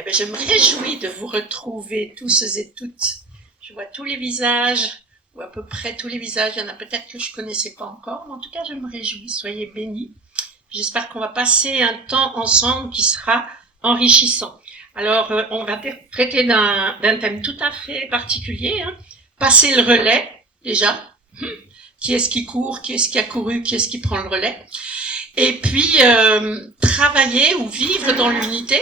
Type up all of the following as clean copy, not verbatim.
Eh bien, je me réjouis de vous retrouver tous et toutes. Je vois tous les visages, ou à peu près tous les visages. Il y en a peut-être que je connaissais pas encore, mais en tout cas, je me réjouis. Soyez bénis. J'espère qu'on va passer un temps ensemble qui sera enrichissant. Alors, on va traiter d'un thème tout à fait particulier. Passer le relais, déjà. Qui est-ce qui court, qui est-ce qui a couru, qui est-ce qui prend le relais. Et puis, travailler ou vivre dans l'unité,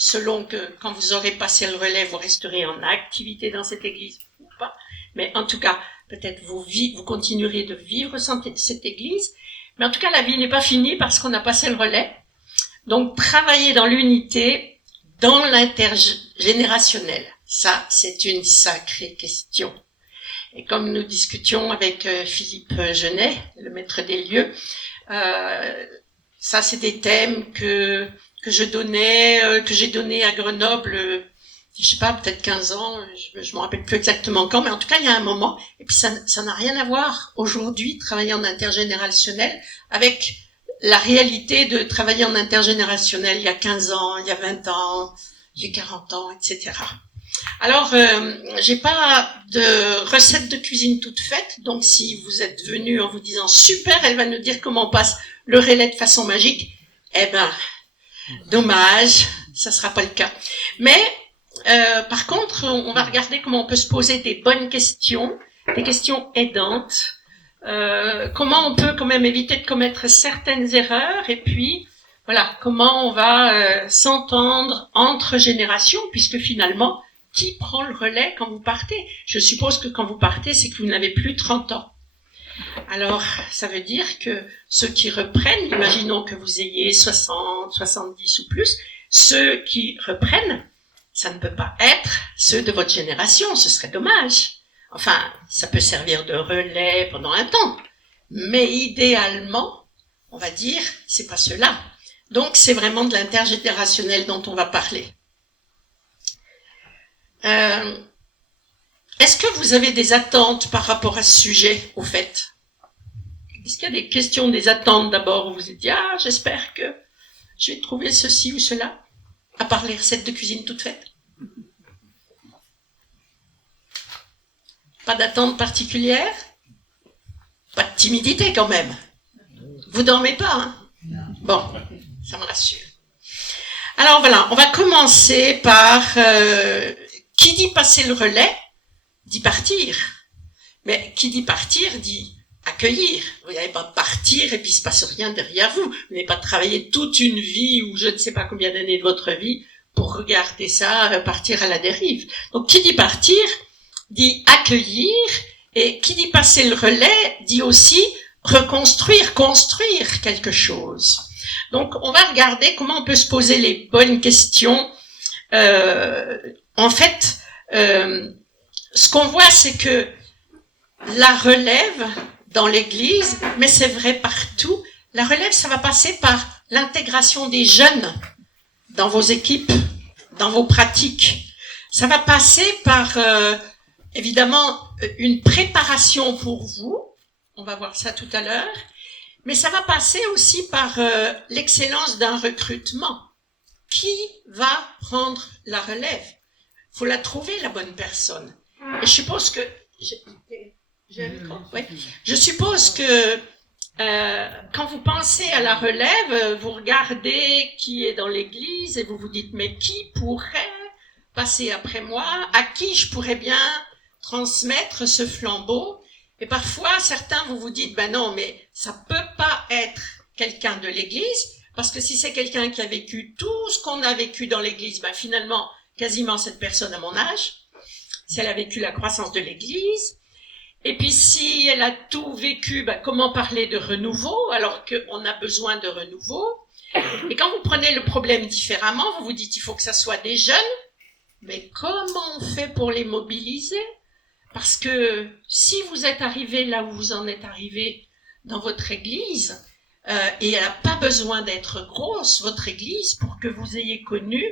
selon que quand vous aurez passé le relais, vous resterez en activité dans cette église ou pas. Mais en tout cas, peut-être vous continuerez de vivre cette église. Mais en tout cas, la vie n'est pas finie parce qu'on a passé le relais. Donc, travailler dans l'unité, dans l'intergénérationnel. Ça, c'est une sacrée question. Et comme nous discutions avec Philippe Genet, le maître des lieux, ça, c'est des thèmes que j'ai donné à Grenoble, je sais pas, peut-être 15 ans, je me rappelle plus exactement quand, mais en tout cas, il y a un moment. Et puis, ça n'a rien à voir aujourd'hui, travailler en intergénérationnel, avec la réalité de travailler en intergénérationnel il y a 15 ans, il y a 20 ans, j'ai 40 ans, etc. Alors, j'ai pas de recette de cuisine toute faite, donc si vous êtes venu en vous disant super, elle va nous dire comment on passe le relais de façon magique, eh ben, dommage, ça sera pas le cas. Mais par contre, on va regarder comment on peut se poser des bonnes questions, des questions aidantes, comment on peut quand même éviter de commettre certaines erreurs, et puis voilà, comment on va s'entendre entre générations, puisque finalement, qui prend le relais quand vous partez? Je suppose que quand vous partez, c'est que vous n'avez plus 30 ans. Alors, ça veut dire que ceux qui reprennent, imaginons que vous ayez 60, 70 ou plus, ceux qui reprennent, ça ne peut pas être ceux de votre génération, ce serait dommage. Enfin, ça peut servir de relais pendant un temps, mais idéalement, on va dire, c'est pas cela. Donc, c'est vraiment de l'intergénérationnel dont on va parler. Est-ce que vous avez des attentes par rapport à ce sujet, au fait? Est-ce qu'il y a des questions, des attentes d'abord, où vous vous dites, ah, j'espère que je vais trouver ceci ou cela, à part les recettes de cuisine toutes faites? Pas d'attente particulière? Pas de timidité quand même? Vous dormez pas, hein? Bon, ça me rassure. Alors voilà, on va commencer par qui dit passer le relais, dit partir. Mais qui dit partir, dit accueillir. Vous n'allez pas partir et puis il se passe rien derrière vous. Vous n'allez pas travailler toute une vie ou je ne sais pas combien d'années de votre vie pour regarder ça partir à la dérive. Donc qui dit partir, dit accueillir, et qui dit passer le relais, dit aussi reconstruire, construire quelque chose. Donc, on va regarder comment on peut se poser les bonnes questions. En fait, ce qu'on voit, c'est que la relève dans l'Église, mais c'est vrai partout, la relève, ça va passer par l'intégration des jeunes dans vos équipes, dans vos pratiques. Ça va passer par, évidemment, une préparation pour vous. On va voir ça tout à l'heure. Mais ça va passer aussi par l'excellence d'un recrutement. Qui va prendre la relève? Il faut la trouver, la bonne personne. Et je suppose que... J'ai un micro? Oui. Je suppose que quand vous pensez à la relève, vous regardez qui est dans l'église et vous vous dites, mais qui pourrait passer après moi? À qui je pourrais bien transmettre ce flambeau? Et parfois, certains, vous vous dites, ben non, mais ça peut pas être quelqu'un de l'église, parce que si c'est quelqu'un qui a vécu tout ce qu'on a vécu dans l'église, ben finalement, quasiment cette personne à mon âge, si elle a vécu la croissance de l'église, et puis si elle a tout vécu, ben comment parler de renouveau, alors qu'on a besoin de renouveau? Et quand vous prenez le problème différemment, vous vous dites, il faut que ça soit des jeunes, mais comment on fait pour les mobiliser? Parce que si vous êtes arrivé là où vous en êtes arrivé dans votre église, et elle n'a pas besoin d'être grosse, votre église, pour que vous ayez connu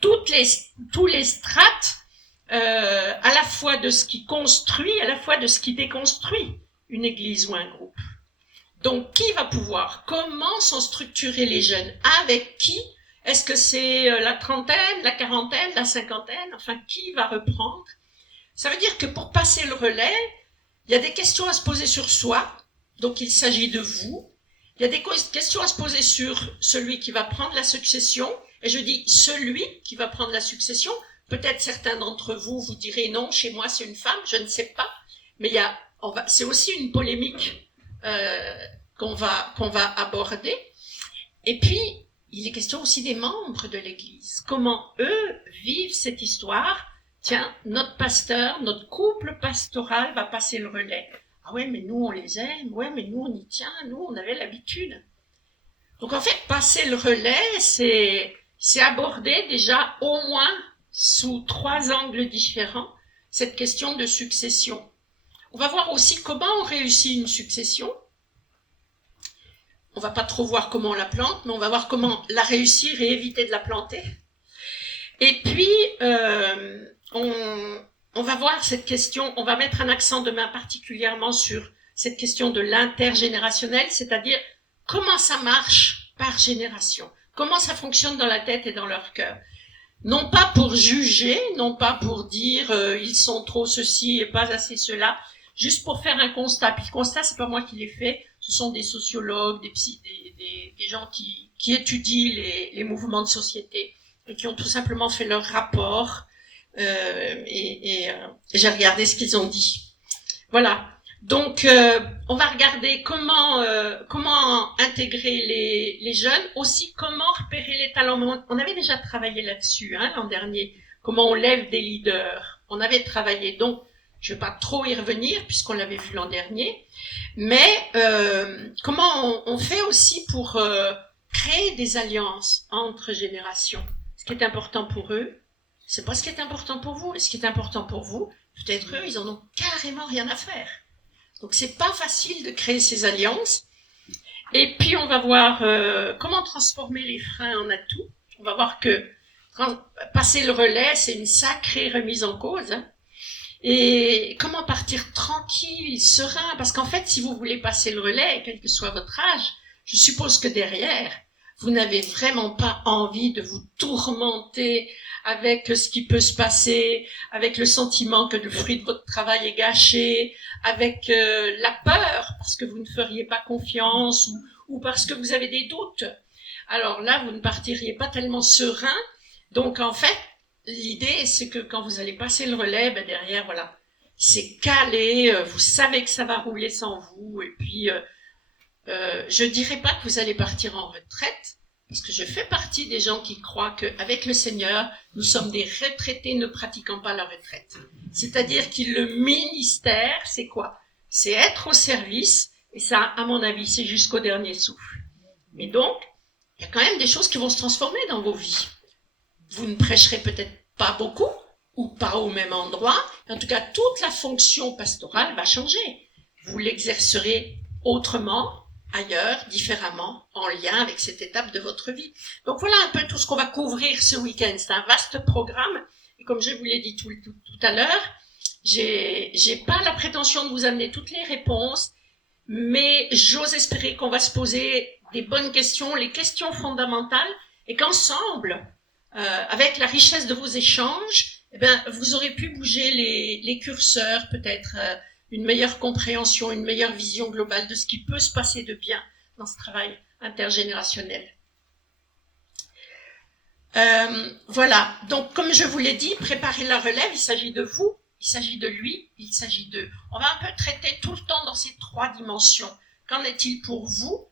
tous les strates, à la fois de ce qui construit, à la fois de ce qui déconstruit une église ou un groupe. Donc, qui va pouvoir? Comment sont structurés les jeunes? Avec qui? Est-ce que c'est la trentaine, la quarantaine, la cinquantaine? Enfin, qui va reprendre? Ça veut dire que pour passer le relais, il y a des questions à se poser sur soi, donc il s'agit de vous. Il y a des questions à se poser sur celui qui va prendre la succession, et je dis celui qui va prendre la succession. Peut-être certains d'entre vous, vous direz non, chez moi c'est une femme, je ne sais pas, mais c'est aussi une polémique qu'on va aborder. Et puis, il est question aussi des membres de l'Église. Comment eux vivent cette histoire? Tiens, notre pasteur, notre couple pastoral va passer le relais. Ah ouais, mais nous on les aime, ouais, mais nous on y tient, nous on avait l'habitude. Donc en fait, passer le relais, c'est aborder déjà au moins sous 3 angles différents cette question de succession. On va voir aussi comment on réussit une succession. On va pas trop voir comment on la plante, mais on va voir comment la réussir et éviter de la planter. Et puis, on va voir cette question, on va mettre un accent demain particulièrement sur cette question de l'intergénérationnel, c'est-à-dire comment ça marche par génération, comment ça fonctionne dans la tête et dans leur cœur. Non pas pour juger, non pas pour dire ils sont trop ceci et pas assez cela, juste pour faire un constat. Puis le constat, c'est pas moi qui l'ai fait, ce sont des sociologues, des gens qui étudient les mouvements de société et qui ont tout simplement fait leur rapport et j'ai regardé ce qu'ils ont dit. Voilà. Donc, on va regarder comment intégrer les jeunes, aussi comment repérer les talents. On avait déjà travaillé là-dessus l'an dernier, comment on lève des leaders. On avait travaillé, donc je ne vais pas trop y revenir puisqu'on l'avait vu l'an dernier, mais comment on fait aussi pour créer des alliances entre générations. Ce qui est important pour eux, c'est pas ce qui est important pour vous. Et ce qui est important pour vous, peut-être eux, ils en ont carrément rien à faire. Donc c'est pas facile de créer ces alliances. Et puis on va voir comment transformer les freins en atouts. On va voir que passer le relais, c'est une sacrée remise en cause. Et comment partir tranquille, serein. Parce qu'en fait, si vous voulez passer le relais, quel que soit votre âge, je suppose que derrière, vous n'avez vraiment pas envie de vous tourmenter avec ce qui peut se passer, avec le sentiment que le fruit de votre travail est gâché, avec la peur parce que vous ne feriez pas confiance ou parce que vous avez des doutes. Alors là, vous ne partiriez pas tellement serein. Donc en fait, l'idée, c'est que quand vous allez passer le relais, derrière, voilà, c'est calé, vous savez que ça va rouler sans vous, et puis je dirais pas que vous allez partir en retraite, parce que je fais partie des gens qui croient qu'avec le Seigneur, nous sommes des retraités ne pratiquant pas la retraite. C'est-à-dire que le ministère, c'est quoi? C'est être au service, et ça, à mon avis, c'est jusqu'au dernier souffle. Mais donc, il y a quand même des choses qui vont se transformer dans vos vies. Vous ne prêcherez peut-être pas beaucoup, ou pas au même endroit. En tout cas, toute la fonction pastorale va changer. Vous l'exercerez autrement, ailleurs, différemment, en lien avec cette étape de votre vie. Donc voilà un peu tout ce qu'on va couvrir ce week-end. C'est un vaste programme. Et comme je vous l'ai dit tout à l'heure, j'ai pas la prétention de vous amener toutes les réponses, mais j'ose espérer qu'on va se poser des bonnes questions, les questions fondamentales, et qu'ensemble, avec la richesse de vos échanges, vous aurez pu bouger les curseurs, peut-être une meilleure compréhension, une meilleure vision globale de ce qui peut se passer de bien dans ce travail intergénérationnel. Voilà, donc comme je vous l'ai dit, préparer la relève, il s'agit de vous, il s'agit de lui, il s'agit d'eux. On va un peu traiter tout le temps dans ces 3 dimensions. Qu'en est-il pour vous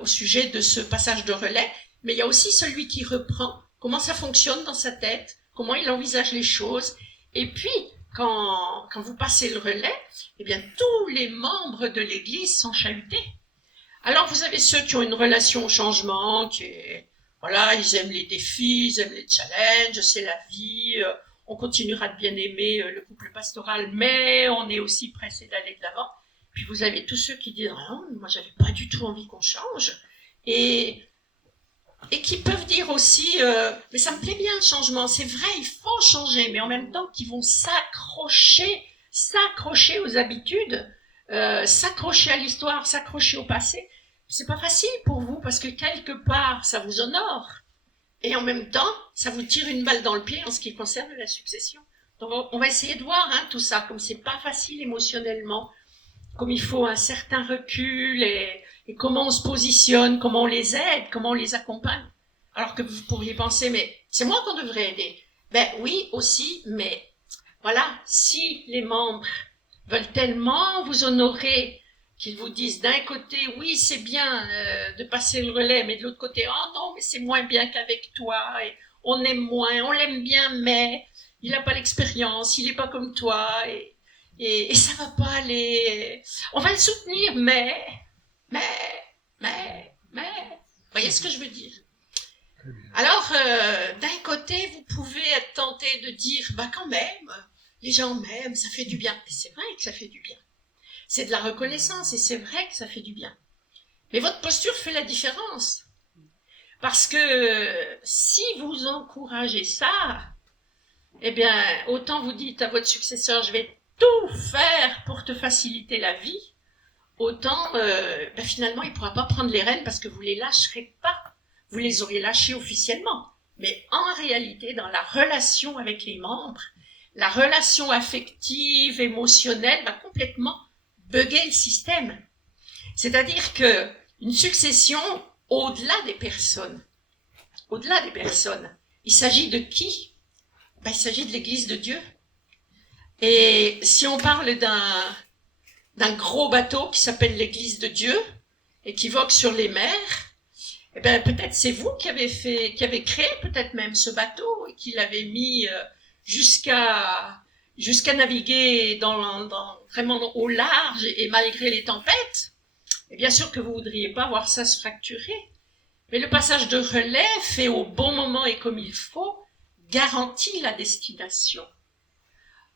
au sujet de ce passage de relais? Mais il y a aussi celui qui reprend, comment ça fonctionne dans sa tête, comment il envisage les choses. Et puis, quand vous passez le relais, tous les membres de l'Église sont chahutés. Alors, vous avez ceux qui ont une relation au changement, voilà, ils aiment les défis, ils aiment les challenges, c'est la vie, on continuera de bien aimer le couple pastoral, mais on est aussi pressé d'aller de l'avant. Puis vous avez tous ceux qui disent « Non, moi j'avais pas du tout envie qu'on change ». Et qui peuvent dire aussi mais ça me plaît bien le changement, c'est vrai, il faut changer, mais en même temps qu'ils vont s'accrocher aux habitudes, s'accrocher à l'histoire, s'accrocher au passé. C'est pas facile pour vous parce que quelque part ça vous honore, et en même temps, ça vous tire une balle dans le pied en ce qui concerne la succession. Donc on va essayer de voir tout ça, comme c'est pas facile émotionnellement, comme il faut un certain recul et comment on se positionne, comment on les aide, comment on les accompagne. Alors que vous pourriez penser, mais c'est moi qu'on devrait aider. Ben oui, aussi, mais voilà, si les membres veulent tellement vous honorer qu'ils vous disent d'un côté, oui, c'est bien de passer le relais, mais de l'autre côté, oh non, mais c'est moins bien qu'avec toi, et on aime moins, on l'aime bien, mais il n'a pas l'expérience, il n'est pas comme toi, et ça va pas aller. On va le soutenir, mais, vous voyez ce que je veux dire? Alors, d'un côté, vous pouvez être tenté de dire, bah quand même, les gens m'aiment, ça fait du bien. Et c'est vrai que ça fait du bien. C'est de la reconnaissance et c'est vrai que ça fait du bien. Mais votre posture fait la différence. Parce que si vous encouragez ça, eh bien, autant vous dites à votre successeur, je vais tout faire pour te faciliter la vie, autant finalement il ne pourra pas prendre les rênes parce que vous ne les lâcherez pas. Vous les auriez lâchés officiellement. Mais en réalité, dans la relation avec les membres, la relation affective, émotionnelle va complètement bugger le système. C'est-à-dire que une succession au-delà des personnes, il s'agit de qui? Il s'agit de l'Église de Dieu. Et si on parle d'un gros bateau qui s'appelle l'Église de Dieu et qui vogue sur les mers, eh bien, peut-être c'est vous qui avez créé peut-être même ce bateau et qui l'avez mis jusqu'à naviguer vraiment au large et malgré les tempêtes. Et bien sûr que vous voudriez pas voir ça se fracturer. Mais le passage de relais fait au bon moment et comme il faut garantit la destination.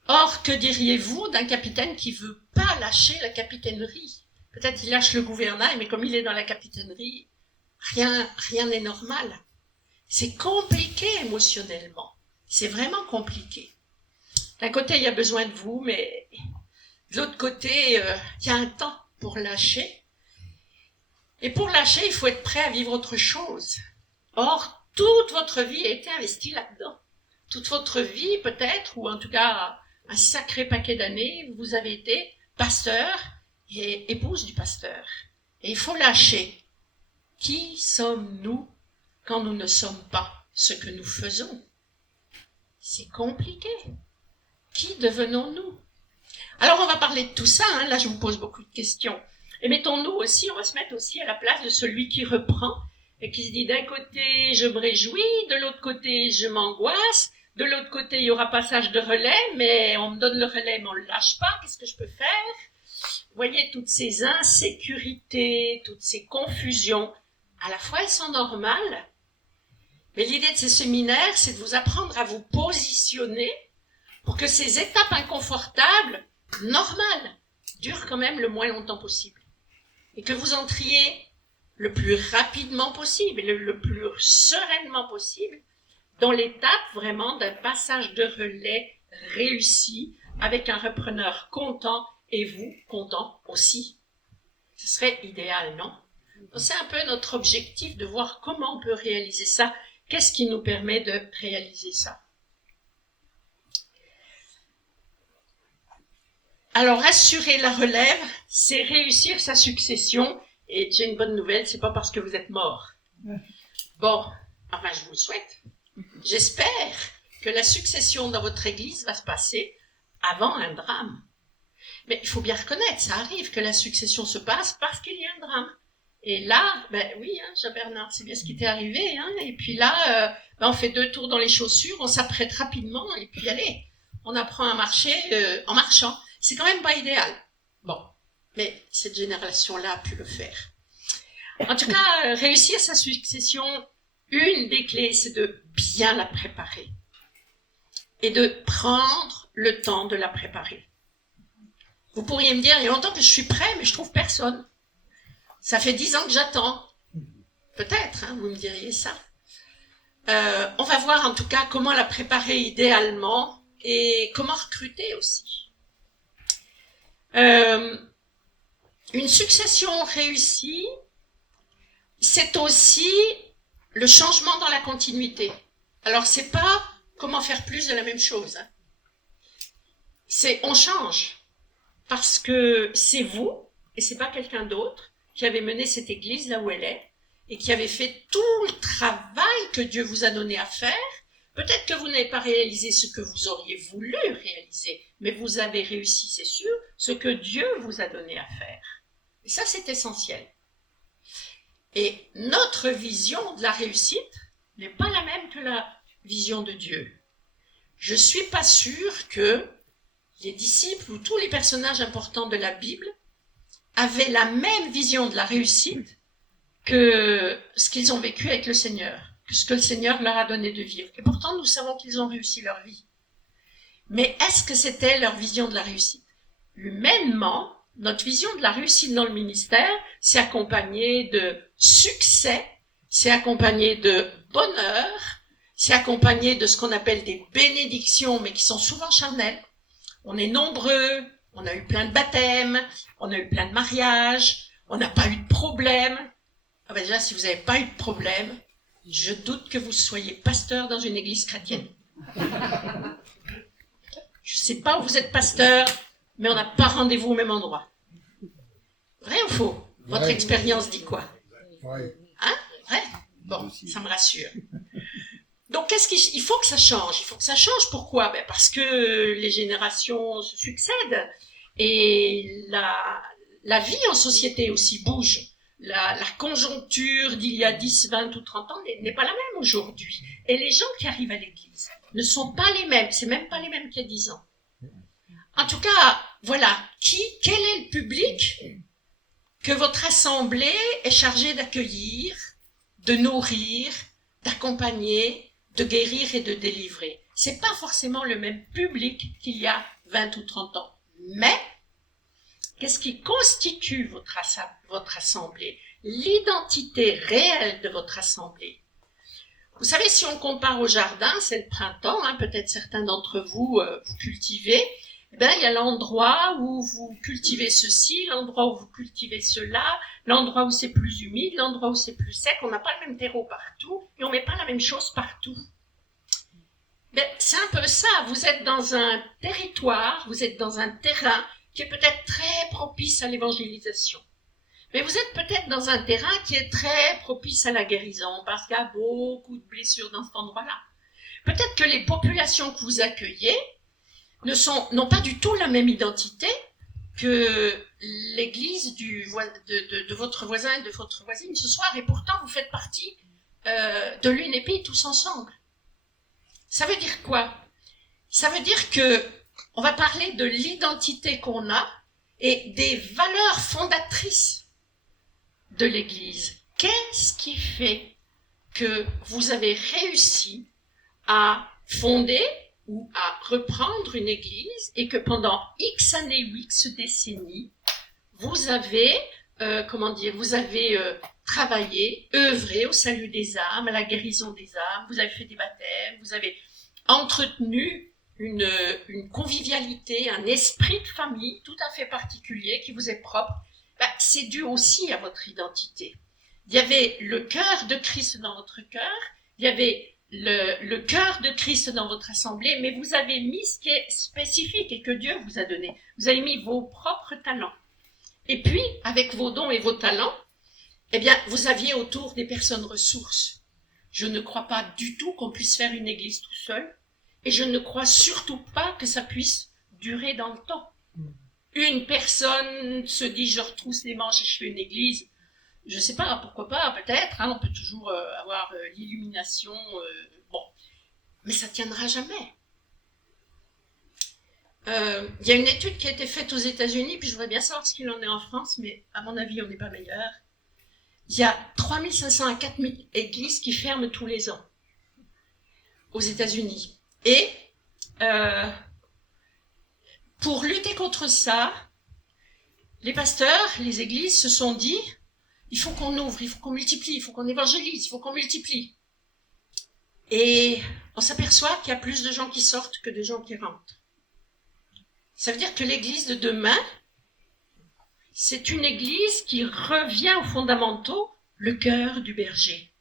Or, que diriez-vous d'un capitaine qui veut pas lâcher la capitainerie? Peut-être il lâche le gouvernail, mais comme il est dans la capitainerie, rien n'est normal. C'est compliqué émotionnellement. C'est vraiment compliqué. D'un côté, il y a besoin de vous, mais de l'autre côté, il y a un temps pour lâcher. Et pour lâcher, il faut être prêt à vivre autre chose. Or, toute votre vie a été investie là-dedans. Toute votre vie, peut-être, ou en tout cas un sacré paquet d'années, vous avez été pasteur et épouse du pasteur. Et il faut lâcher. Qui sommes-nous quand nous ne sommes pas ce que nous faisons? C'est compliqué. Qui devenons-nous? Alors on va parler de tout ça, là je vous pose beaucoup de questions. Et mettons-nous aussi, on va se mettre aussi à la place de celui qui reprend et qui se dit d'un côté je me réjouis, de l'autre côté je m'angoisse, de l'autre côté il y aura passage de relais, mais on me donne le relais mais on ne le lâche pas, qu'est-ce que je peux faire? Vous voyez, toutes ces insécurités, toutes ces confusions, à la fois elles sont normales, mais l'idée de ces séminaires, c'est de vous apprendre à vous positionner pour que ces étapes inconfortables, normales, durent quand même le moins longtemps possible. Et que vous entriez le plus rapidement possible et le plus sereinement possible dans l'étape vraiment d'un passage de relais réussi avec un repreneur content et vous content aussi. Ce serait idéal, non? C'est un peu notre objectif de voir comment on peut réaliser ça. Qu'est-ce qui nous permet de réaliser ça? Alors, assurer la relève, c'est réussir sa succession. Et j'ai une bonne nouvelle, c'est pas parce que vous êtes mort. Bon, enfin, je vous le souhaite. J'espère que la succession dans votre église va se passer avant un drame. Mais il faut bien reconnaître, ça arrive que la succession se passe parce qu'il y a un drame. Et là, oui, Jean-Bernard, c'est bien ce qui t'est arrivé. Et puis là, on fait 2 tours dans les chaussures, on s'apprête rapidement, et puis allez, on apprend à marcher en marchant. C'est quand même pas idéal. Bon, mais cette génération-là a pu le faire. En tout cas, réussir sa succession, une des clés, c'est de bien la préparer. Et de prendre le temps de la préparer. Vous pourriez me dire, il y a longtemps que je suis prêt, mais je trouve personne. Ça fait 10 ans que j'attends. Peut-être, vous me diriez ça. On va voir en tout cas comment la préparer idéalement et comment recruter aussi. Une succession réussie, c'est aussi le changement dans la continuité. Alors, c'est pas comment faire plus de la même chose. Hein. C'est on change. Parce que c'est vous, et c'est pas quelqu'un d'autre, qui avez mené cette église là où elle est, et qui avez fait tout le travail que Dieu vous a donné à faire. Peut-être que vous n'avez pas réalisé ce que vous auriez voulu réaliser, mais vous avez réussi, c'est sûr, ce que Dieu vous a donné à faire. Et ça, c'est essentiel. Et notre vision de la réussite n'est pas la même que la vision de Dieu. Je suis pas sûre que les disciples ou tous les personnages importants de la Bible avaient la même vision de la réussite que ce qu'ils ont vécu avec le Seigneur, que ce que le Seigneur leur a donné de vivre. Et pourtant, nous savons qu'ils ont réussi leur vie. Mais est-ce que c'était leur vision de la réussite? Humainement, notre vision de la réussite dans le ministère, c'est accompagné de succès, c'est accompagné de bonheur, c'est accompagné de ce qu'on appelle des bénédictions, mais qui sont souvent charnelles. On est nombreux, on a eu plein de baptêmes, on a eu plein de mariages, on n'a pas eu de problème. Ah ben déjà, si vous n'avez pas eu de problème, je doute que vous soyez pasteur dans une église chrétienne. Je ne sais pas où vous êtes pasteur, mais on n'a pas rendez-vous au même endroit. Vrai ou faux? Votre expérience dit quoi? Hein? Vrai? Bon, ça me rassure. Donc, il faut que ça change. Il faut que ça change. Pourquoi? Ben parce que les générations se succèdent et la vie en société aussi bouge. La conjoncture d'il y a 10, 20 ou 30 ans n'est pas la même aujourd'hui. Et les gens qui arrivent à l'église ne sont pas les mêmes. C'est même pas les mêmes qu'il y a 10 ans. En tout cas, voilà. Quel est le public que votre assemblée est chargée d'accueillir, de nourrir, d'accompagner, de guérir et de délivrer? C'est pas forcément le même public qu'il y a 20 ou 30 ans. Mais, qu'est-ce qui constitue votre assemblée? L'identité réelle de votre assemblée. Vous savez, si on compare au jardin, c'est le printemps, hein, peut-être certains d'entre vous, vous cultivez, eh bien, il y a l'endroit où vous cultivez ceci, l'endroit où vous cultivez cela, l'endroit où c'est plus humide, l'endroit où c'est plus sec. On n'a pas le même terreau partout et on ne met pas la même chose partout. Ben, c'est un peu ça. Vous êtes dans un territoire, vous êtes dans un terrain qui est peut-être très propice à l'évangélisation. Mais vous êtes peut-être dans un terrain qui est très propice à la guérison parce qu'il y a beaucoup de blessures dans cet endroit-là. Peut-être que les populations que vous accueillez n'ont pas du tout la même identité que l'église de votre voisin et de votre voisine ce soir, et pourtant vous faites partie de l'une et puis tous ensemble. Ça veut dire quoi? Ça veut dire que on va parler de l'identité qu'on a et des valeurs fondatrices de l'église. Qu'est-ce qui fait que vous avez réussi à fonder ou à reprendre une église et que pendant X années ou X décennies, vous avez, travaillé, œuvré au salut des âmes, à la guérison des âmes, vous avez fait des baptêmes, vous avez entretenu une convivialité, un esprit de famille tout à fait particulier qui vous est propre. Ben, c'est dû aussi à votre identité. Il y avait le cœur de Christ dans votre cœur, il y avait le cœur de Christ dans votre assemblée, mais vous avez mis ce qui est spécifique et que Dieu vous a donné. Vous avez mis vos propres talents. Et puis, avec vos dons et vos talents, eh bien, vous aviez autour des personnes ressources. Je ne crois pas du tout qu'on puisse faire une église tout seul, et je ne crois surtout pas que ça puisse durer dans le temps. Une personne se dit, je retrousse les manches et je fais une église. Je sais pas, pourquoi pas, peut-être, hein, on peut toujours avoir l'illumination, bon, mais ça tiendra jamais. Il y a une étude qui a été faite aux États-Unis, puis je voudrais bien savoir ce qu'il en est en France, mais à mon avis, on n'est pas meilleur. Il y a 3500 à 4000 églises qui ferment tous les ans aux États-Unis. Et pour lutter contre ça, les pasteurs, les églises se sont dit, il faut qu'on ouvre, il faut qu'on multiplie, il faut qu'on évangélise, il faut qu'on multiplie. Et on s'aperçoit qu'il y a plus de gens qui sortent que de gens qui rentrent. Ça veut dire que l'église de demain, c'est une église qui revient aux fondamentaux, le cœur du berger.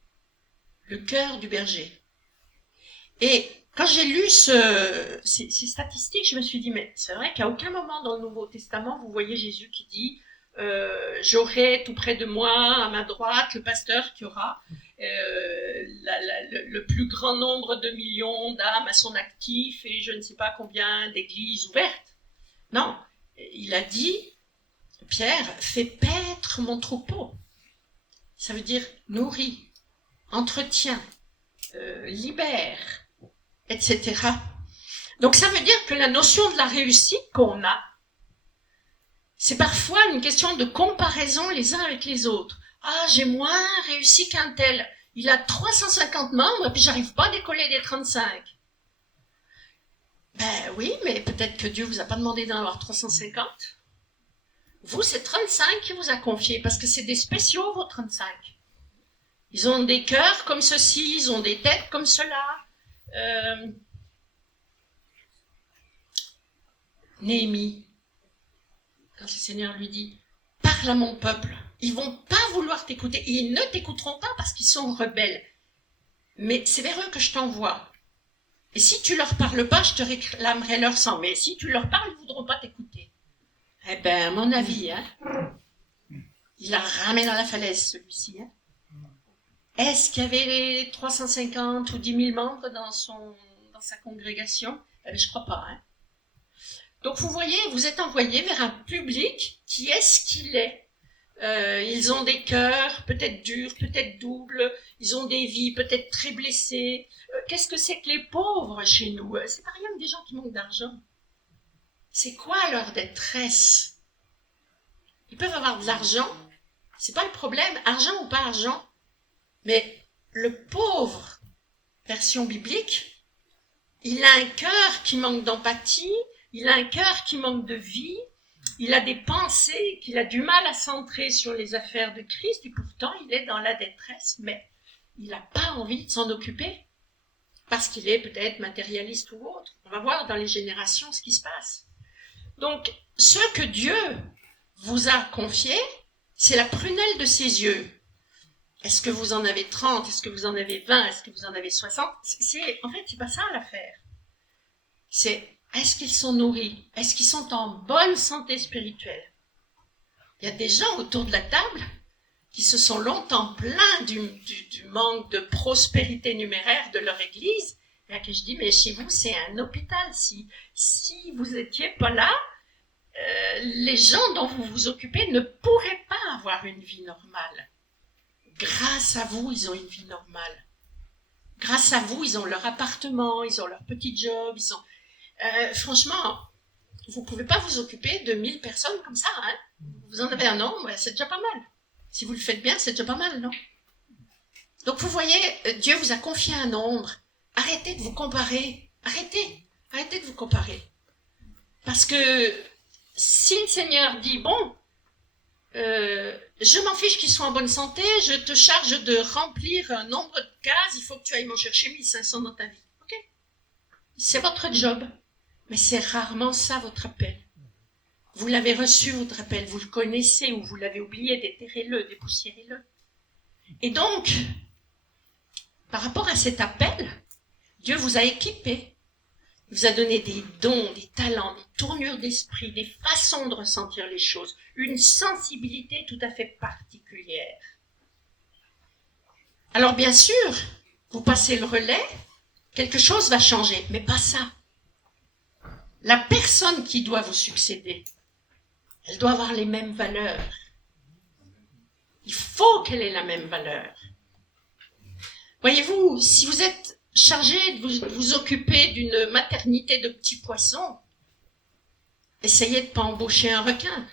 le cœur du berger. Et quand j'ai lu ces statistiques, je me suis dit, mais c'est vrai qu'à aucun moment dans le Nouveau Testament, vous voyez Jésus qui dit j'aurai tout près de moi, à ma droite, le pasteur qui aura le plus grand nombre de millions d'âmes à son actif et je ne sais pas combien d'églises ouvertes. Non, il a dit, Pierre, fais paître mon troupeau. Ça veut dire nourris, entretiens, libère, etc. Donc ça veut dire que la notion de la réussite qu'on a, c'est parfois une question de comparaison les uns avec les autres. Ah, j'ai moins réussi qu'un tel. Il a 350 membres et puis j'arrive pas à décoller des 35. Ben oui, mais peut-être que Dieu vous a pas demandé d'en avoir 350. Vous, c'est 35 qui vous a confié parce que c'est des spéciaux, vos 35. Ils ont des cœurs comme ceci, ils ont des têtes comme cela. Néhémie, quand le Seigneur lui dit « Parle à mon peuple », ils vont pas vouloir t'écouter. Et ils ne t'écouteront pas parce qu'ils sont rebelles. Mais c'est vers eux que je t'envoie. Et si tu leur parles pas, je te réclamerai leur sang. Mais si tu leur parles, ils ne voudront pas t'écouter. Eh ben, à mon avis, il la ramène dans la falaise, celui-ci. Est-ce qu'il y avait 350 ou 10 000 membres dans sa congrégation? Eh ben, je crois pas. Donc vous voyez, vous êtes envoyé vers un public qui est ce qu'il est. Ils ont des cœurs peut-être durs, peut-être doubles, ils ont des vies peut-être très blessées. Qu'est-ce que c'est que les pauvres chez nous? C'est pas rien que des gens qui manquent d'argent. C'est quoi leur détresse? Ils peuvent avoir de l'argent, c'est pas le problème, argent ou pas argent. Mais le pauvre, version biblique, il a un cœur qui manque d'empathie, il a un cœur qui manque de vie, il a des pensées qu'il a du mal à centrer sur les affaires de Christ, et pourtant il est dans la détresse, mais il n'a pas envie de s'en occuper, parce qu'il est peut-être matérialiste ou autre. On va voir dans les générations ce qui se passe. Donc, ce que Dieu vous a confié, c'est la prunelle de ses yeux. Est-ce que vous en avez 30? Est-ce que vous en avez 20? Est-ce que vous en avez 60? En fait, c'est pas ça l'affaire. C'est est-ce qu'ils sont nourris? Est-ce qu'ils sont en bonne santé spirituelle? Il y a des gens autour de la table qui se sont longtemps plaints du manque de prospérité numéraire de leur église. Et là que je dis, mais chez vous, c'est un hôpital. Si vous n'étiez pas là, les gens dont vous vous occupez ne pourraient pas avoir une vie normale. Grâce à vous, ils ont une vie normale. Grâce à vous, ils ont leur appartement, ils ont leur petit job, ils ont... franchement, vous ne pouvez pas vous occuper de 1000 personnes comme ça. Vous en avez un nombre, c'est déjà pas mal. Si vous le faites bien, c'est déjà pas mal, non? Donc vous voyez, Dieu vous a confié un nombre. Arrêtez de vous comparer. Arrêtez de vous comparer. Parce que si le Seigneur dit, bon, je m'en fiche qu'ils soient en bonne santé, je te charge de remplir un nombre de cases, il faut que tu ailles m'en chercher 1500 dans ta vie. Ok? C'est votre job. Mais c'est rarement ça votre appel. Vous l'avez reçu, votre appel, vous le connaissez ou vous l'avez oublié, déterrez-le, dépoussiérez-le. Et donc, par rapport à cet appel, Dieu vous a équipé. Il vous a donné des dons, des talents, des tournures d'esprit, des façons de ressentir les choses, une sensibilité tout à fait particulière. Alors bien sûr, vous passez le relais, quelque chose va changer, mais pas ça. La personne qui doit vous succéder, elle doit avoir les mêmes valeurs. Il faut qu'elle ait la même valeur. Voyez-vous, si vous êtes chargé de vous occuper d'une maternité de petits poissons, essayez de ne pas embaucher un requin.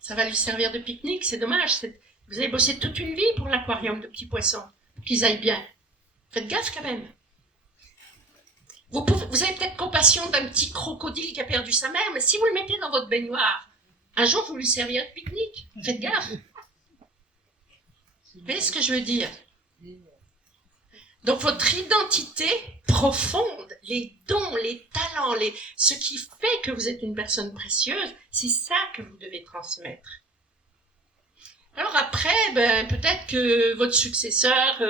Ça va lui servir de pique-nique, c'est dommage. Vous avez bossé toute une vie pour l'aquarium de petits poissons, pour qu'ils aillent bien. Faites gaffe quand même. Vous avez peut-être compassion d'un petit crocodile qui a perdu sa mère, mais si vous le mettez dans votre baignoire, un jour vous lui servirez de pique-nique. Faites gaffe. Vous voyez ce que je veux dire? Donc votre identité profonde, les dons, les talents, ce qui fait que vous êtes une personne précieuse, c'est ça que vous devez transmettre. Alors après, peut-être que votre successeur,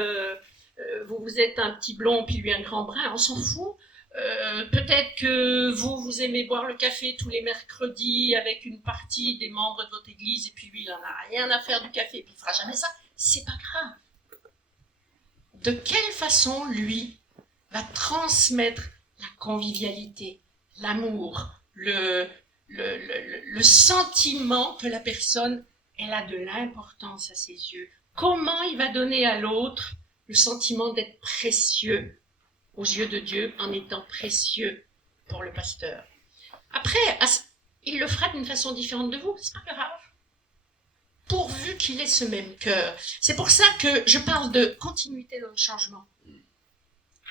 vous êtes un petit blond puis lui un grand brun, on s'en fout. Peut-être que vous aimez boire le café tous les mercredis avec une partie des membres de votre église et puis lui, il en a rien à faire du café et puis il fera jamais ça. C'est pas grave. De quelle façon, lui, va transmettre la convivialité, l'amour, le sentiment que la personne, elle a de l'importance à ses yeux. Comment il va donner à l'autre le sentiment d'être précieux aux yeux de Dieu en étant précieux pour le pasteur. Après, il le fera d'une façon différente de vous, c'est pas grave. Pourvu qu'il ait ce même cœur. C'est pour ça que je parle de continuité dans le changement.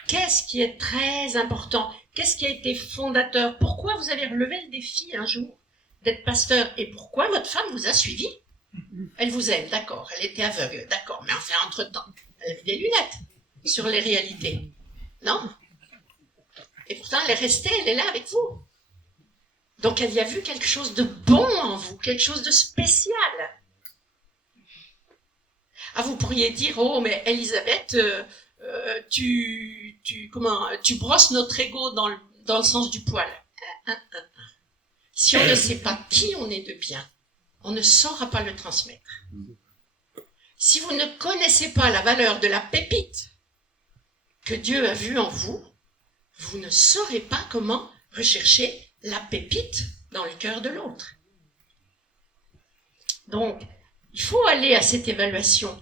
Qu'est-ce qui est très important? Qu'est-ce qui a été fondateur? Pourquoi vous avez relevé le défi un jour d'être pasteur? Et pourquoi votre femme vous a suivi? Elle vous aime, d'accord. Elle était aveugle, d'accord. Mais enfin, entre-temps, elle avait des lunettes sur les réalités. Non? Et pourtant, elle est restée, elle est là avec vous. Donc, elle y a vu quelque chose de bon en vous, quelque chose de spécial. Ah, vous pourriez dire, oh, mais Elisabeth, tu brosses notre ego dans le sens du poil. Si on ne sait pas qui on est de bien, on ne saura pas le transmettre. Si vous ne connaissez pas la valeur de la pépite que Dieu a vue en vous, vous ne saurez pas comment rechercher la pépite dans le cœur de l'autre. Donc, il faut aller à cette évaluation.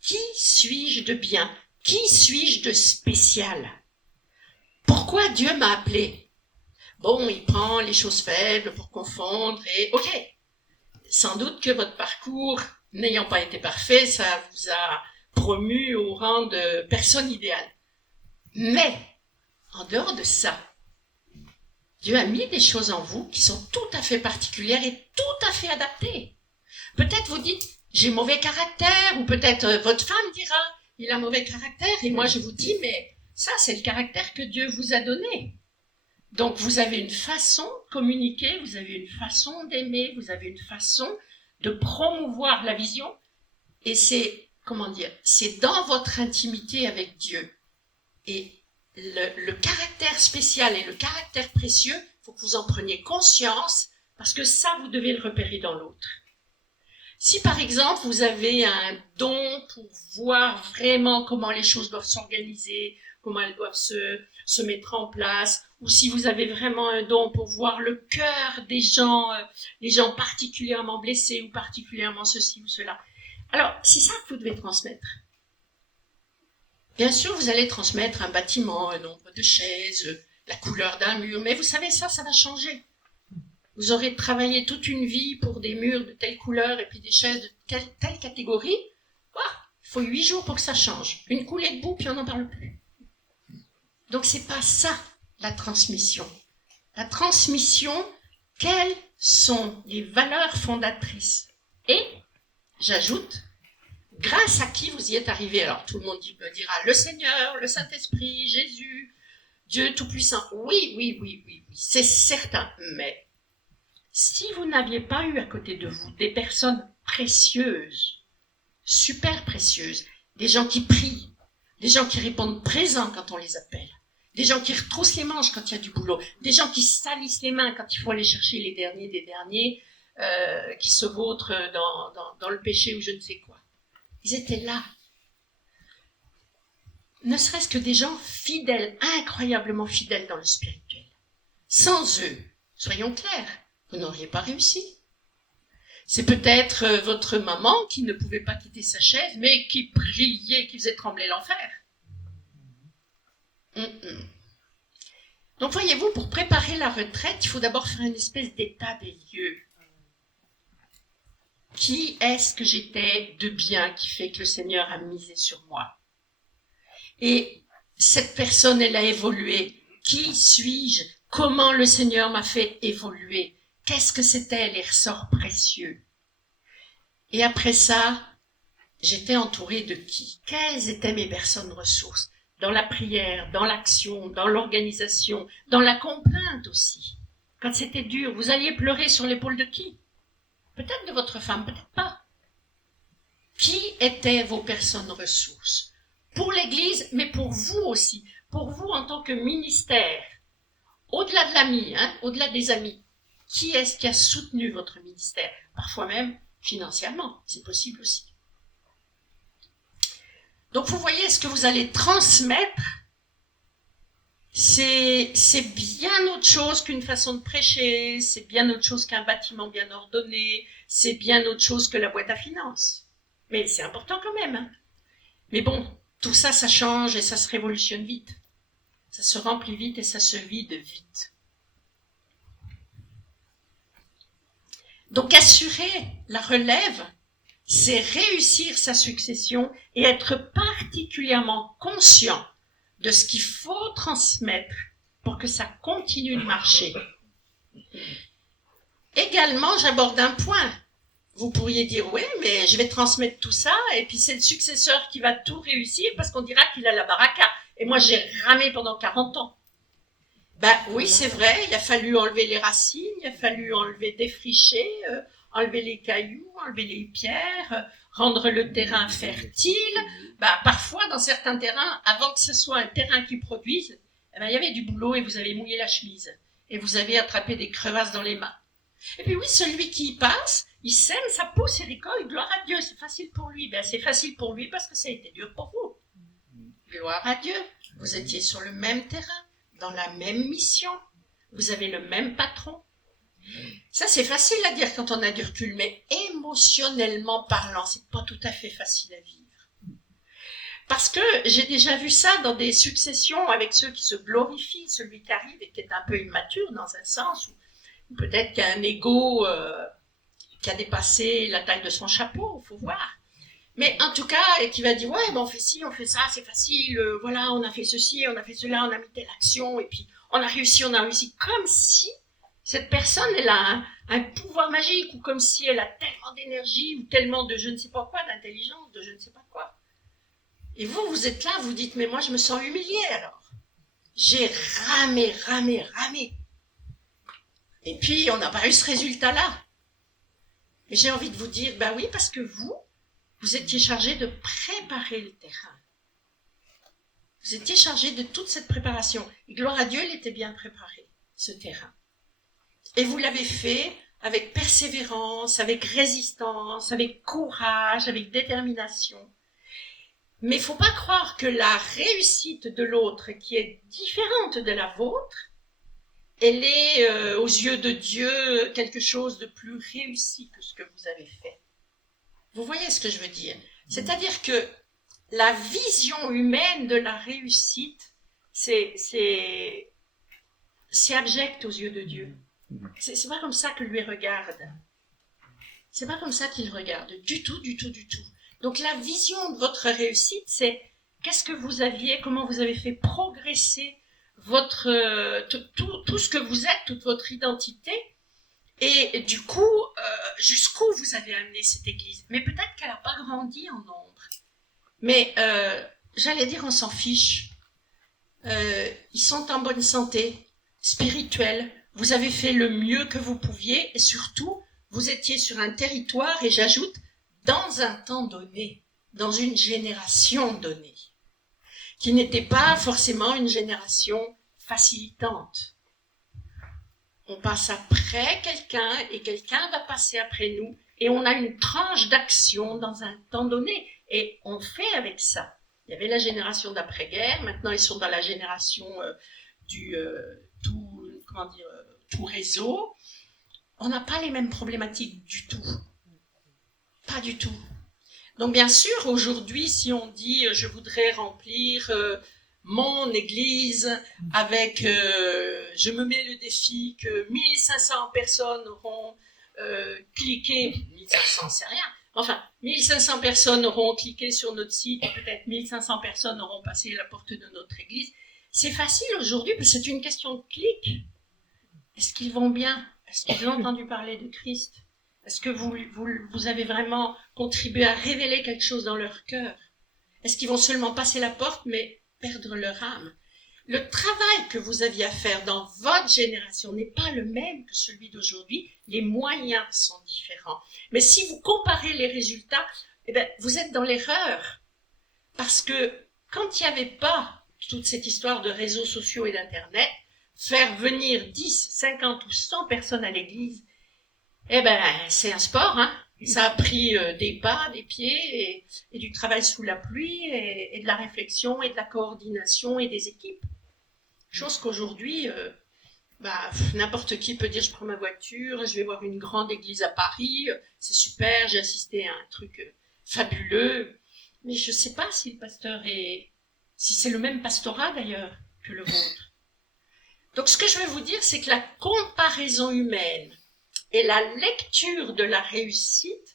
Qui suis-je de bien? Qui suis-je de spécial? Pourquoi Dieu m'a appelé? Bon, il prend les choses faibles pour confondre et ok. Sans doute que votre parcours, n'ayant pas été parfait, ça vous a promu au rang de personne idéale. Mais, en dehors de ça, Dieu a mis des choses en vous qui sont tout à fait particulières et tout à fait adaptées. Peut-être vous dites, j'ai mauvais caractère, ou peut-être votre femme dira, il a mauvais caractère, et moi je vous dis, mais ça c'est le caractère que Dieu vous a donné. Donc vous avez une façon de communiquer, vous avez une façon d'aimer, vous avez une façon de promouvoir la vision, et c'est, c'est dans votre intimité avec Dieu. Et le caractère spécial et le caractère précieux, il faut que vous en preniez conscience, parce que ça, vous devez le repérer dans l'autre. Si par exemple, vous avez un don pour voir vraiment comment les choses doivent s'organiser, comment elles doivent se mettre en place, ou si vous avez vraiment un don pour voir le cœur des gens, les gens particulièrement blessés ou particulièrement ceci ou cela. Alors, c'est ça que vous devez transmettre. Bien sûr, vous allez transmettre un bâtiment, un nombre de chaises, la couleur d'un mur, mais vous savez, ça va changer. Vous aurez travaillé toute une vie pour des murs de telle couleur et puis des chaises de telle catégorie. Il faut 8 jours pour que ça change. Une coulée de boue, puis on n'en parle plus. Donc, c'est pas ça, la transmission. La transmission, quelles sont les valeurs fondatrices? Et, j'ajoute, grâce à qui vous y êtes arrivé? Alors, tout le monde me dira, le Seigneur, le Saint-Esprit, Jésus, Dieu Tout-Puissant. Oui, c'est certain. Mais, si vous n'aviez pas eu à côté de vous des personnes précieuses, super précieuses, des gens qui prient, des gens qui répondent présents quand on les appelle, des gens qui retroussent les manches quand il y a du boulot, des gens qui salissent les mains quand il faut aller chercher les derniers des derniers, qui se vautrent dans le péché ou je ne sais quoi. Ils étaient là. Ne serait-ce que des gens fidèles, incroyablement fidèles dans le spirituel. Sans eux, soyons clairs, vous n'auriez pas réussi. C'est peut-être votre maman qui ne pouvait pas quitter sa chaise, mais qui priait, qui faisait trembler l'enfer. Donc voyez-vous, pour préparer la retraite, il faut d'abord faire une espèce d'état des lieux. Qui est-ce que j'étais de bien qui fait que le Seigneur a misé sur moi? Et cette personne, elle a évolué. Qui suis-je? Comment le Seigneur m'a fait évoluer? Qu'est-ce que c'était les ressorts précieux? Et après ça, j'étais entourée de qui? Quelles étaient mes personnes ressources? Dans la prière, dans l'action, dans l'organisation, dans la complainte aussi. Quand c'était dur, vous alliez pleurer sur l'épaule de qui? Peut-être de votre femme, peut-être pas. Qui étaient vos personnes ressources? Pour l'Église, mais pour vous aussi. Pour vous en tant que ministère. Au-delà de l'ami, au-delà des amis. Qui est-ce qui a soutenu votre ministère? Parfois même financièrement, c'est possible aussi. Donc vous voyez, ce que vous allez transmettre, c'est bien autre chose qu'une façon de prêcher, c'est bien autre chose qu'un bâtiment bien ordonné, c'est bien autre chose que la boîte à finances. Mais c'est important quand même. Mais bon, tout ça, ça change et ça se révolutionne vite. Ça se remplit vite et ça se vide vite. Donc assurer la relève, c'est réussir sa succession et être particulièrement conscient de ce qu'il faut transmettre pour que ça continue de marcher. Également, j'aborde un point. Vous pourriez dire, oui, mais je vais transmettre tout ça, et puis c'est le successeur qui va tout réussir parce qu'on dira qu'il a la baraka. Et moi, j'ai ramé pendant 40 ans. Ben oui, c'est vrai, il a fallu enlever les racines, il a fallu défricher, enlever les cailloux, enlever les pierres, rendre le terrain fertile. Ben, parfois, dans certains terrains, avant que ce soit un terrain qui produise, il y avait du boulot et vous avez mouillé la chemise. Et vous avez attrapé des crevasses dans les mains. Et puis oui, celui qui y passe, il sème, ça pousse, il récolte, gloire à Dieu, c'est facile pour lui. Ben, c'est facile pour lui parce que ça a été dur pour vous. Gloire à Dieu, vous étiez sur le même terrain, dans la même mission, vous avez le même patron. Ça, c'est facile à dire quand on a du recul, mais émotionnellement parlant, c'est pas tout à fait facile à vivre. Parce que j'ai déjà vu ça dans des successions avec ceux qui se glorifient, celui qui arrive et qui est un peu immature dans un sens, ou peut-être qu'il y a un ego qui a dépassé la taille de son chapeau, il faut voir. Mais en tout cas, et qui va dire, ouais, ben on fait ci, on fait ça, c'est facile, voilà, on a fait ceci, on a fait cela, on a mis telle action, et puis on a réussi, comme si cette personne, elle a un pouvoir magique, ou comme si elle a tellement d'énergie, ou tellement de je ne sais pas quoi, d'intelligence, de je ne sais pas quoi. Et vous êtes là, vous dites, mais moi je me sens humiliée alors. J'ai ramé. Et puis on n'a pas eu ce résultat-là. Et j'ai envie de vous dire, ben oui, parce que vous étiez chargé de préparer le terrain. Vous étiez chargé de toute cette préparation. Et gloire à Dieu, il était bien préparé, ce terrain. Et vous l'avez fait avec persévérance, avec résistance, avec courage, avec détermination. Mais il ne faut pas croire que la réussite de l'autre, qui est différente de la vôtre, elle est aux yeux de Dieu quelque chose de plus réussi que ce que vous avez fait. Vous voyez ce que je veux dire? C'est-à-dire que la vision humaine de la réussite, c'est abject aux yeux de Dieu. C'est pas comme ça que lui regarde. C'est pas comme ça qu'il regarde. Du tout. Donc la vision de votre réussite, c'est qu'est-ce que vous aviez, comment vous avez fait progresser tout ce que vous êtes, toute votre identité, et du coup, jusqu'où vous avez amené cette église. Mais peut-être qu'elle n'a pas grandi en nombre. Mais j'allais dire, on s'en fiche. Ils sont en bonne santé spirituelle. Vous avez fait le mieux que vous pouviez, et surtout, vous étiez sur un territoire, et j'ajoute, dans un temps donné, dans une génération donnée, qui n'était pas forcément une génération facilitante. On passe après quelqu'un, et quelqu'un va passer après nous, et on a une tranche d'action dans un temps donné, et on fait avec ça. Il y avait la génération d'après-guerre, maintenant ils sont dans la génération tout réseau. On n'a pas les mêmes problématiques du tout. Pas du tout. Donc bien sûr, aujourd'hui, si on dit je voudrais remplir mon église avec, je me mets le défi que 1500 personnes auront cliqué, 1500 c'est rien, enfin 1500 personnes auront cliqué sur notre site, peut-être 1500 personnes auront passé la porte de notre église. C'est facile aujourd'hui parce que c'est une question de clic. Est-ce qu'ils vont bien? Est-ce qu'ils ont entendu parler de Christ? Est-ce que vous avez vraiment contribué à révéler quelque chose dans leur cœur? Est-ce qu'ils vont seulement passer la porte, mais perdre leur âme? Le travail que vous aviez à faire dans votre génération n'est pas le même que celui d'aujourd'hui. Les moyens sont différents. Mais si vous comparez les résultats, eh bien, vous êtes dans l'erreur. Parce que quand il n'y avait pas toute cette histoire de réseaux sociaux et d'Internet, faire venir 10, 50 ou 100 personnes à l'église, eh ben, c'est un sport, hein. Ça a pris des pas, des pieds, et du travail sous la pluie, et de la réflexion, et de la coordination, et des équipes. Chose qu'aujourd'hui, n'importe qui peut dire, je prends ma voiture, je vais voir une grande église à Paris, c'est super, j'ai assisté à un truc fabuleux, mais je ne sais pas si le pasteur si c'est le même pastorat d'ailleurs que le vôtre. Donc ce que je veux vous dire, c'est que la comparaison humaine et la lecture de la réussite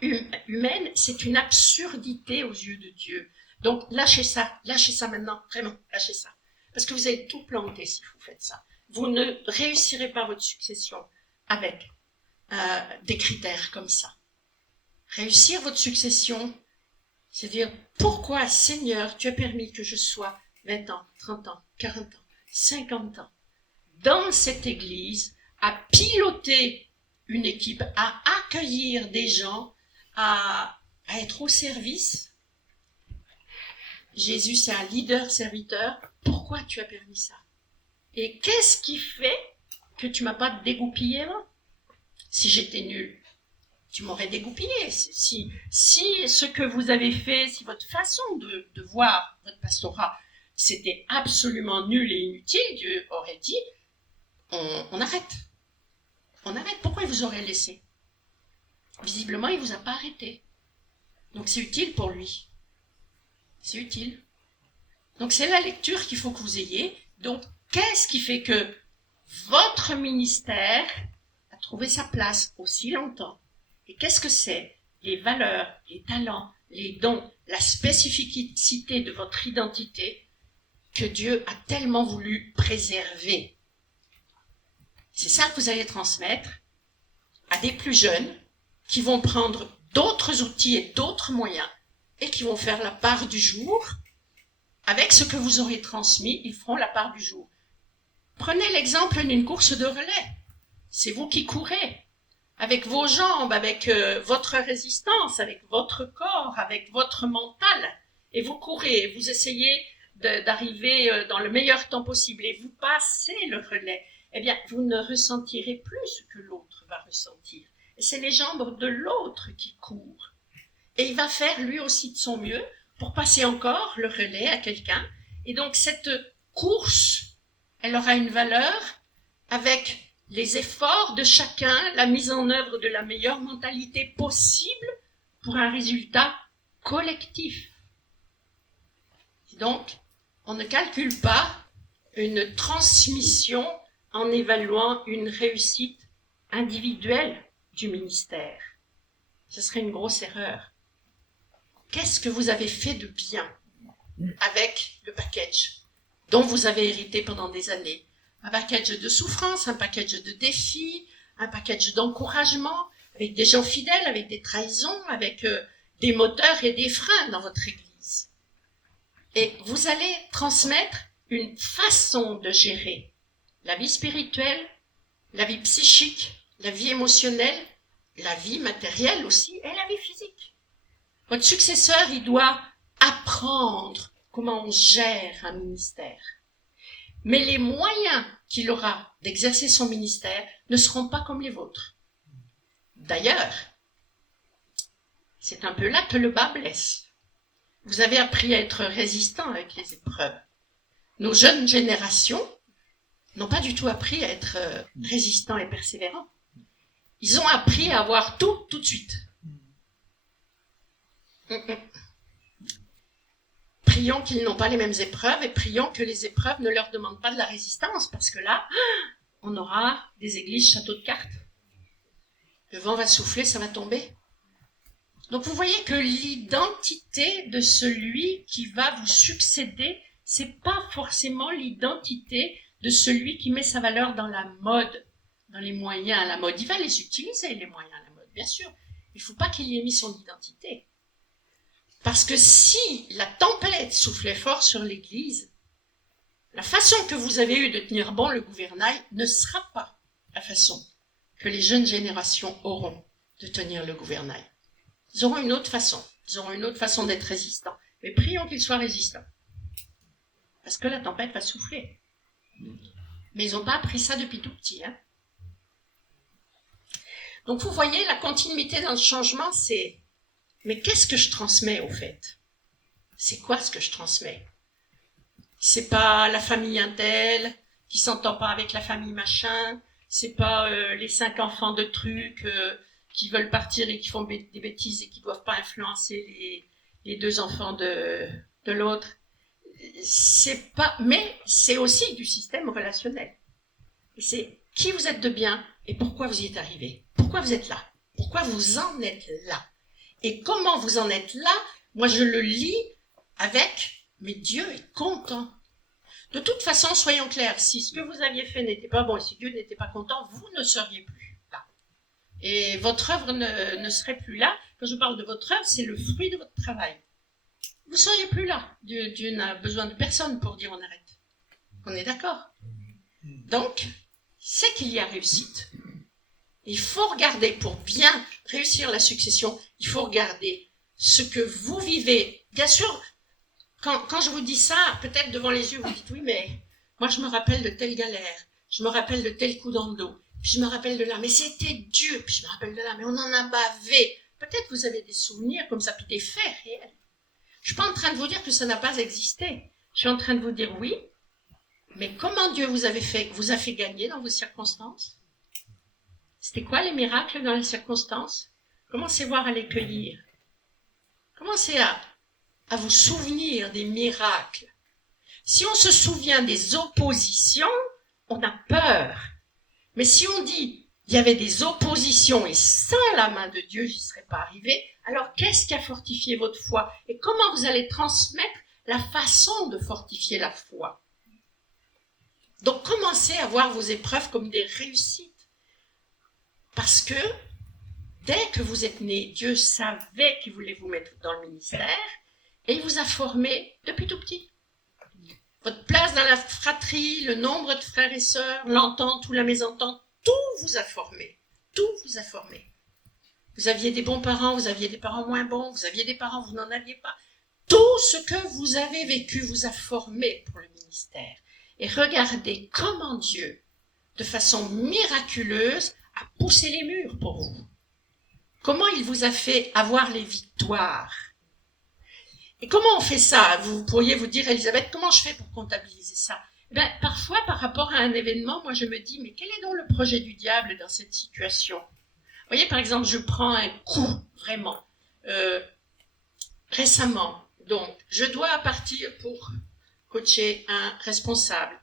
humaine, c'est une absurdité aux yeux de Dieu. Donc lâchez ça maintenant, vraiment, lâchez ça. Parce que vous allez tout planter si vous faites ça. Vous ne réussirez pas votre succession avec des critères comme ça. Réussir votre succession, c'est dire, pourquoi Seigneur, tu as permis que je sois 20 ans, 30 ans, 40 ans, 50 ans, dans cette église, à piloter une équipe, à accueillir des gens, à être au service. Jésus, c'est un leader-serviteur. Pourquoi tu as permis ça? Et qu'est-ce qui fait que tu m'as pas dégoupillé, moi? Si j'étais nulle, tu m'aurais dégoupillé. Si ce que vous avez fait, si votre façon de voir votre pastorat, c'était absolument nul et inutile, Dieu aurait dit, on arrête. On arrête. Pourquoi il vous aurait laissé? Visiblement, il ne vous a pas arrêté. Donc c'est utile pour lui. C'est utile. Donc c'est la lecture qu'il faut que vous ayez. Donc qu'est-ce qui fait que votre ministère a trouvé sa place aussi longtemps? Et qu'est-ce que c'est? Les valeurs, les talents, les dons, la spécificité de votre identité que Dieu a tellement voulu préserver. C'est ça que vous allez transmettre à des plus jeunes qui vont prendre d'autres outils et d'autres moyens et qui vont faire la part du jour. Avec ce que vous aurez transmis, ils feront la part du jour. Prenez l'exemple d'une course de relais. C'est vous qui courez. Avec vos jambes, avec votre résistance, avec votre corps, avec votre mental. Et vous courez, vous essayez d'arriver dans le meilleur temps possible et vous passez le relais. Eh bien, vous ne ressentirez plus ce que l'autre va ressentir. Et c'est les jambes de l'autre qui courent. Et il va faire lui aussi de son mieux pour passer encore le relais à quelqu'un. Et donc, cette course, elle aura une valeur avec les efforts de chacun, la mise en œuvre de la meilleure mentalité possible pour un résultat collectif. Et donc, on ne calcule pas une transmission en évaluant une réussite individuelle du ministère. Ce serait une grosse erreur. Qu'est-ce que vous avez fait de bien avec le package dont vous avez hérité pendant des années? Un package de souffrance, un package de défis, un package d'encouragement, avec des gens fidèles, avec des trahisons, avec des moteurs et des freins dans votre église. Et vous allez transmettre une façon de gérer la vie spirituelle, la vie psychique, la vie émotionnelle, la vie matérielle aussi et la vie physique. Votre successeur, il doit apprendre comment on gère un ministère. Mais les moyens qu'il aura d'exercer son ministère ne seront pas comme les vôtres. D'ailleurs, c'est un peu là que le bas blesse. Vous avez appris à être résistant avec les épreuves. Nos jeunes générations n'ont pas du tout appris à être résistants et persévérants. Ils ont appris à avoir tout de suite. Prions qu'ils n'ont pas les mêmes épreuves et prions que les épreuves ne leur demandent pas de la résistance, parce que là, on aura des églises châteaux de cartes. Le vent va souffler, ça va tomber. Donc vous voyez que l'identité de celui qui va vous succéder, c'est pas forcément l'identité de celui qui met sa valeur dans la mode, dans les moyens à la mode. Il va les utiliser, les moyens à la mode, bien sûr. Il ne faut pas qu'il y ait mis son identité. Parce que si la tempête soufflait fort sur l'Église, la façon que vous avez eue de tenir bon le gouvernail ne sera pas la façon que les jeunes générations auront de tenir le gouvernail. Ils auront une autre façon. Ils auront une autre façon d'être résistants. Mais prions qu'ils soient résistants. Parce que la tempête va souffler. Mais ils n'ont pas appris ça depuis tout petit. Hein. Donc vous voyez, la continuité dans le changement, c'est... Mais qu'est-ce que je transmets au fait? C'est quoi ce que je transmets? C'est pas la famille Intel qui s'entend pas avec la famille machin. C'est pas les 5 enfants de trucs qui veulent partir et qui font des bêtises et qui doivent pas influencer les 2 enfants de l'autre. C'est pas, mais c'est aussi du système relationnel. C'est qui vous êtes de bien et pourquoi vous y êtes arrivé. Pourquoi vous êtes là. Pourquoi vous en êtes là. Et comment vous en êtes là, moi je le lis avec, mais Dieu est content. De toute façon, soyons clairs, si ce que vous aviez fait n'était pas bon et si Dieu n'était pas content, vous ne seriez plus là. Et votre œuvre ne serait plus là. Quand je parle de votre œuvre, c'est le fruit de votre travail. Vous ne seriez plus là. Dieu n'a besoin de personne pour dire on arrête. On est d'accord? Donc, c'est qu'il y a réussite. Il faut regarder, pour bien réussir la succession, il faut regarder ce que vous vivez. Bien sûr, quand je vous dis ça, peut-être devant les yeux, vous dites, oui, mais moi je me rappelle de telle galère, je me rappelle de tel coup dans le dos, puis je me rappelle de là, mais c'était dur, puis je me rappelle de là, mais on en a bavé. Peut-être vous avez des souvenirs comme ça, puis des faits réels. Je ne suis pas en train de vous dire que ça n'a pas existé. Je suis en train de vous dire oui, mais comment Dieu vous a fait gagner dans vos circonstances? C'était quoi les miracles dans les circonstances? Commencez voir à les cueillir. Commencez à vous souvenir des miracles. Si on se souvient des oppositions, on a peur. Mais si on dit, il y avait des oppositions et sans la main de Dieu, j'y serais pas arrivé, alors qu'est-ce qui a fortifié votre foi? Et comment vous allez transmettre la façon de fortifier la foi? Donc commencez à voir vos épreuves comme des réussites. Parce que dès que vous êtes né, Dieu savait qu'il voulait vous mettre dans le ministère et il vous a formé depuis tout petit. Votre place dans la fratrie, le nombre de frères et sœurs, l'entente ou la mésentente, tout vous a formé. Tout vous a formé. Vous aviez des bons parents, vous aviez des parents moins bons, vous aviez des parents, vous n'en aviez pas. Tout ce que vous avez vécu vous a formé pour le ministère. Et regardez comment Dieu, de façon miraculeuse, a poussé les murs pour vous. Comment il vous a fait avoir les victoires. Et comment on fait ça? Vous pourriez vous dire, Elisabeth, comment je fais pour comptabiliser ça? Parfois, par rapport à un événement, moi je me dis, mais quel est donc le projet du diable dans cette situation? Vous voyez, par exemple, je prends un coup, vraiment. Récemment, donc, je dois partir pour coacher un responsable.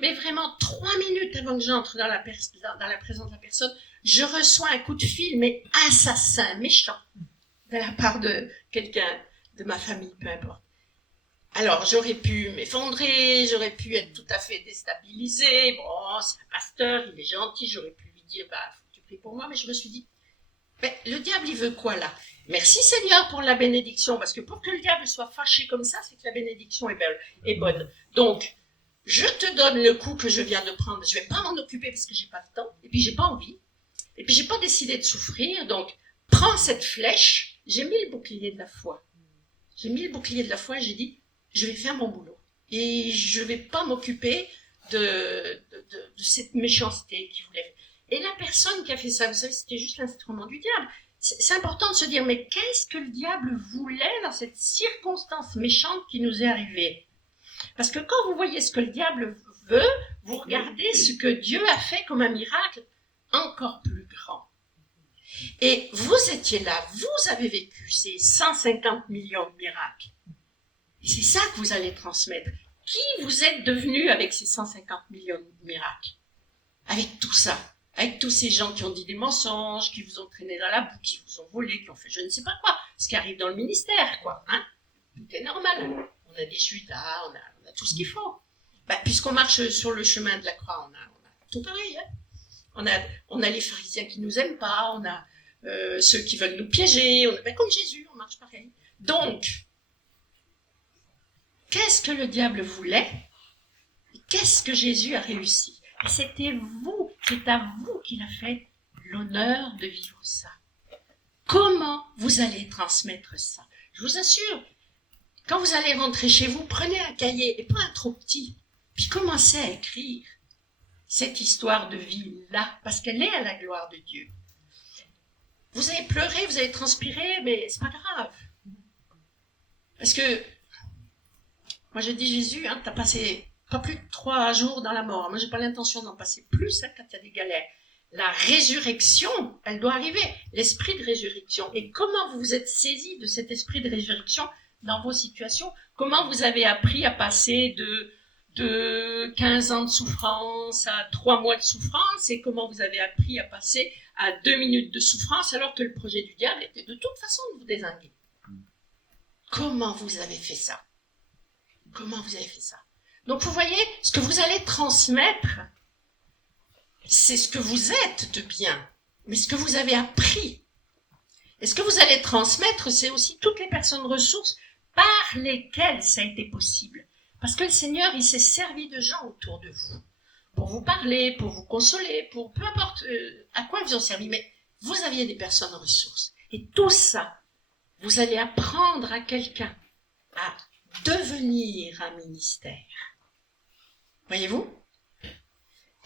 Mais vraiment, 3 minutes avant que j'entre dans la présence de la personne, je reçois un coup de fil, mais assassin, méchant, de la part de quelqu'un de ma famille, peu importe. Alors, j'aurais pu m'effondrer, j'aurais pu être tout à fait déstabilisée. Bon, c'est un pasteur, il est gentil, j'aurais pu lui dire, faut que tu pries pour moi, mais je me suis dit, le diable, il veut quoi là? Merci Seigneur pour la bénédiction, parce que pour que le diable soit fâché comme ça, c'est que la bénédiction est bonne. Donc, je te donne le coup que je viens de prendre, je ne vais pas m'en occuper parce que j'ai pas le temps, et puis j'ai pas envie, et puis j'ai pas décidé de souffrir, donc prends cette flèche, j'ai mis le bouclier de la foi. J'ai mis le bouclier de la foi et j'ai dit, je vais faire mon boulot. Et je vais pas m'occuper de cette méchanceté qui voulait. Et la personne qui a fait ça, vous savez, c'était juste l'instrument du diable. C'est important de se dire, mais qu'est-ce que le diable voulait dans cette circonstance méchante qui nous est arrivée? Parce que quand vous voyez ce que le diable veut, vous regardez ce que Dieu a fait comme un miracle encore plus grand. Et vous étiez là, vous avez vécu ces 150 millions de miracles. Et c'est ça que vous allez transmettre. Qui vous êtes devenu avec ces 150 millions de miracles? Avec tout ça. Avec tous ces gens qui ont dit des mensonges, qui vous ont traîné dans la boue, qui vous ont volé, qui ont fait je ne sais pas quoi. Ce qui arrive dans le ministère, quoi. Hein? Tout est normal. On a des Judas, on a tout ce qu'il faut. Puisqu'on marche sur le chemin de la croix, on a tout pareil. Hein? On a les pharisiens qui nous aiment pas, on a ceux qui veulent nous piéger, comme Jésus, on marche pareil. Donc, qu'est-ce que le diable voulait? Et qu'est-ce que Jésus a réussi? Et c'est à vous qu'il a fait l'honneur de vivre ça. comment vous allez transmettre ça? Je vous assure, quand vous allez rentrer chez vous, prenez un cahier, et pas un trop petit, puis commencez à écrire cette histoire de vie-là, parce qu'elle est à la gloire de Dieu. Vous avez pleuré, vous avez transpiré, mais c'est pas grave. Parce que, moi je dis Jésus, hein, t'as passé pas plus de 3 jours dans la mort. Moi j'ai pas l'intention d'en passer plus hein, quand il y a des galères. La résurrection, elle doit arriver. L'esprit de résurrection. Et comment vous vous êtes saisi de cet esprit de résurrection dans vos situations? Comment vous avez appris à passer de 15 ans de souffrance à 3 mois de souffrance? Et comment vous avez appris à passer à 2 minutes de souffrance alors que le projet du diable était de toute façon de vous dézinguer? Comment vous avez fait ça? Comment vous avez fait ça? Donc vous voyez, ce que vous allez transmettre, c'est ce que vous êtes de bien, mais ce que vous avez appris. Et ce que vous allez transmettre, c'est aussi toutes les personnes ressources par lesquelles ça a été possible. Parce que le Seigneur, il s'est servi de gens autour de vous, pour vous parler, pour vous consoler, pour peu importe à quoi ils vous ont servi, mais vous aviez des personnes ressources. Et tout ça, vous allez apprendre à quelqu'un à devenir un ministère. Voyez-vous?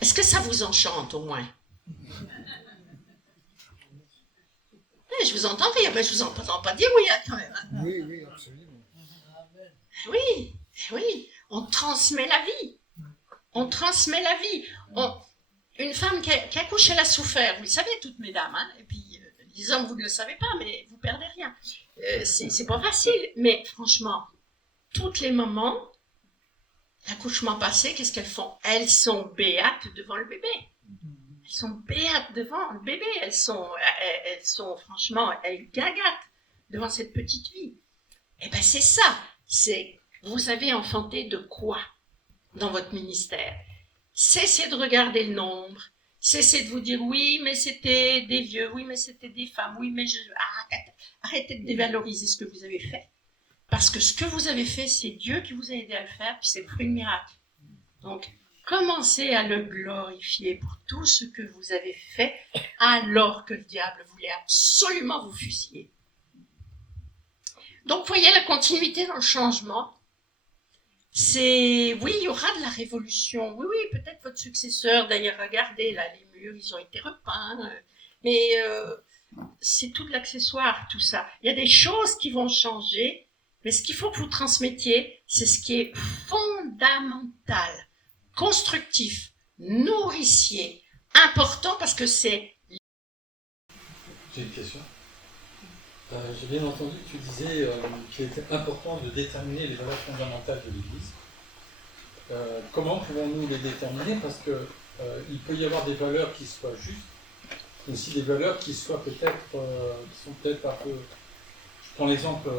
Est-ce que ça vous enchante au moins? Je vous entends rire, mais je vous entends pas dire oui quand même. Hein. Oui, oui, absolument. Oui, oui, on transmet la vie. On transmet la vie. Une femme qui accouche, elle a souffert. Vous le savez, toutes mesdames. Hein? Et puis, les hommes, vous ne le savez pas, mais vous perdez rien. C'est pas facile. Mais franchement, tous les mamans, l'accouchement passé, qu'est-ce qu'elles font? Elles sont béates devant le bébé. Elles sont béates devant le bébé. Elles sont franchement, elles gagatent devant cette petite vie. Eh bien, c'est ça. Vous avez enfanté de quoi dans votre ministère? Cessez de regarder le nombre. Cessez de vous dire oui, mais c'était des vieux, oui, mais c'était des femmes, oui, mais arrêtez de dévaloriser ce que vous avez fait. Parce que ce que vous avez fait, c'est Dieu qui vous a aidé à le faire, puis c'est le fruit de miracle. Donc, commencez à le glorifier pour tout ce que vous avez fait, alors que le diable voulait absolument vous fusiller. Donc, vous voyez la continuité dans le changement. Oui, il y aura de la révolution. Oui, peut-être votre successeur, d'ailleurs, regardez, là, les murs, ils ont été repeints. Mais c'est tout de l'accessoire, tout ça. Il y a des choses qui vont changer. Mais ce qu'il faut que vous transmettiez, c'est ce qui est fondamental, constructif, nourricier, important parce que c'est... J'ai une question. J'ai bien entendu que tu disais qu'il était important de déterminer les valeurs fondamentales de l'Église. Comment pouvons-nous les déterminer? Parce qu'il peut y avoir des valeurs qui soient justes, mais aussi des valeurs qui soient peut-être, qui sont peut-être un peu... Je prends l'exemple...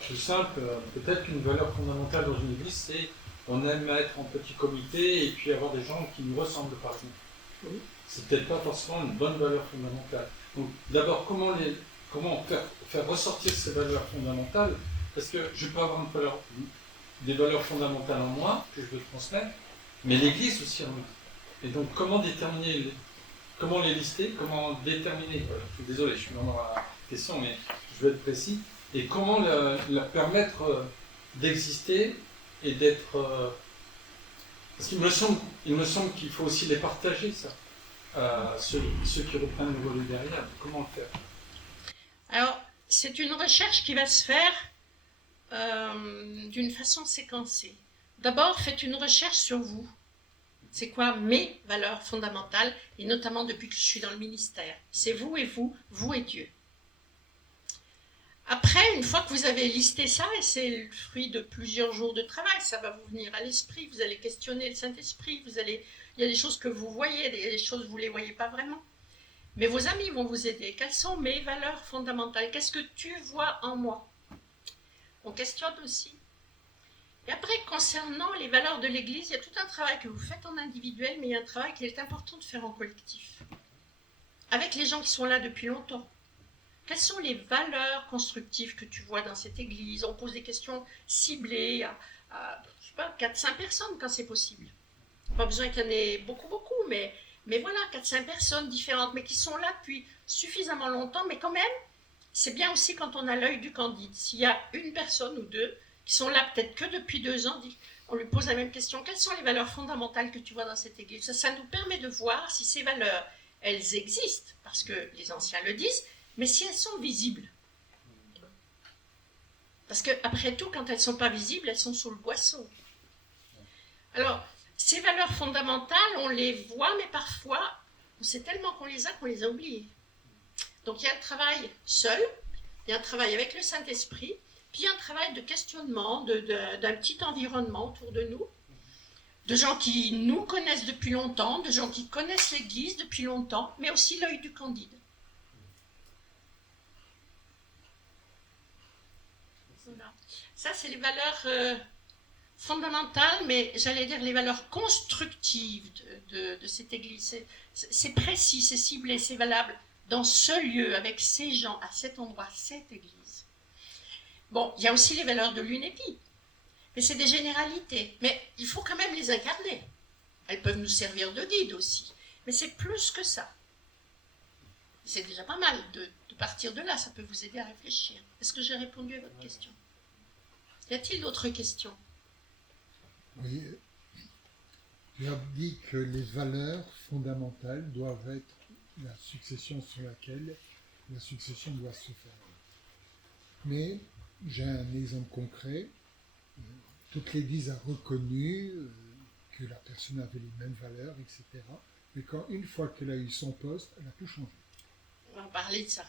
plus simple, peut-être qu'une valeur fondamentale dans une église, c'est on aime être en petit comité et puis avoir des gens qui nous ressemblent par exemple. Oui. C'est peut-être pas forcément une bonne valeur fondamentale. Donc d'abord, comment faire ressortir ces valeurs fondamentales? Parce que je peux avoir des valeurs fondamentales en moi que je veux transmettre, mais l'église aussi en moi. Et donc comment déterminer, comment les lister, comment déterminer, désolé, je suis vraiment dans la question, mais je veux être précis. Et comment leur permettre d'exister et d'être... Parce qu'il me semble qu'il faut aussi les partager, ça, ceux qui reprennent le relais derrière. Comment le faire? Alors, c'est une recherche qui va se faire d'une façon séquencée. D'abord, faites une recherche sur vous. C'est quoi mes valeurs fondamentales, et notamment depuis que je suis dans le ministère. C'est vous et Dieu. Après, une fois que vous avez listé ça, et c'est le fruit de plusieurs jours de travail, ça va vous venir à l'esprit, vous allez questionner le Saint-Esprit, il y a des choses que vous voyez, il y a des choses que vous ne les voyez pas vraiment. Mais vos amis vont vous aider. Quelles sont mes valeurs fondamentales? Qu'est-ce que tu vois en moi? On questionne aussi. Et après, concernant les valeurs de l'Église, il y a tout un travail que vous faites en individuel, mais il y a un travail qu'il est important de faire en collectif. Avec les gens qui sont là depuis longtemps. Quelles sont les valeurs constructives que tu vois dans cette église? On pose des questions ciblées à je sais pas, 4-5 personnes quand c'est possible. Pas besoin qu'il y en ait beaucoup, mais voilà, 4-5 personnes différentes, mais qui sont là depuis suffisamment longtemps, mais quand même, c'est bien aussi quand on a l'œil du candide. S'il y a une personne ou deux qui sont là peut-être que depuis 2 ans, on lui pose la même question. Quelles sont les valeurs fondamentales que tu vois dans cette église? Ça nous permet de voir si ces valeurs, elles existent, parce que les anciens le disent, mais si elles sont visibles. Parce qu'après tout, quand elles ne sont pas visibles, elles sont sous le boisseau. Alors, ces valeurs fondamentales, on les voit, mais parfois, on sait tellement qu'on les a oubliées. Donc, il y a un travail seul, il y a un travail avec le Saint-Esprit, puis il y a un travail de questionnement, d'un petit environnement autour de nous, de gens qui nous connaissent depuis longtemps, de gens qui connaissent l'Église depuis longtemps, mais aussi l'œil du candide. Voilà. Ça, c'est les valeurs fondamentales, mais j'allais dire les valeurs constructives de cette Église. C'est précis, c'est ciblé, c'est valable dans ce lieu, avec ces gens, à cet endroit, cette Église. Bon, il y a aussi les valeurs de l'UNEPI, mais c'est des généralités. Mais il faut quand même les incarner. Elles peuvent nous servir de guide aussi, mais c'est plus que ça. C'est déjà pas mal de partir de là, ça peut vous aider à réfléchir. Est-ce que j'ai répondu à votre question? Y a-t-il d'autres questions? Oui, tu as dit que les valeurs fondamentales doivent être la succession sur laquelle la succession doit se faire. Mais j'ai un exemple concret. Toute l'Église a reconnu que la personne avait les mêmes valeurs, etc. Mais une fois qu'elle a eu son poste, elle a tout changé. On va parler de ça.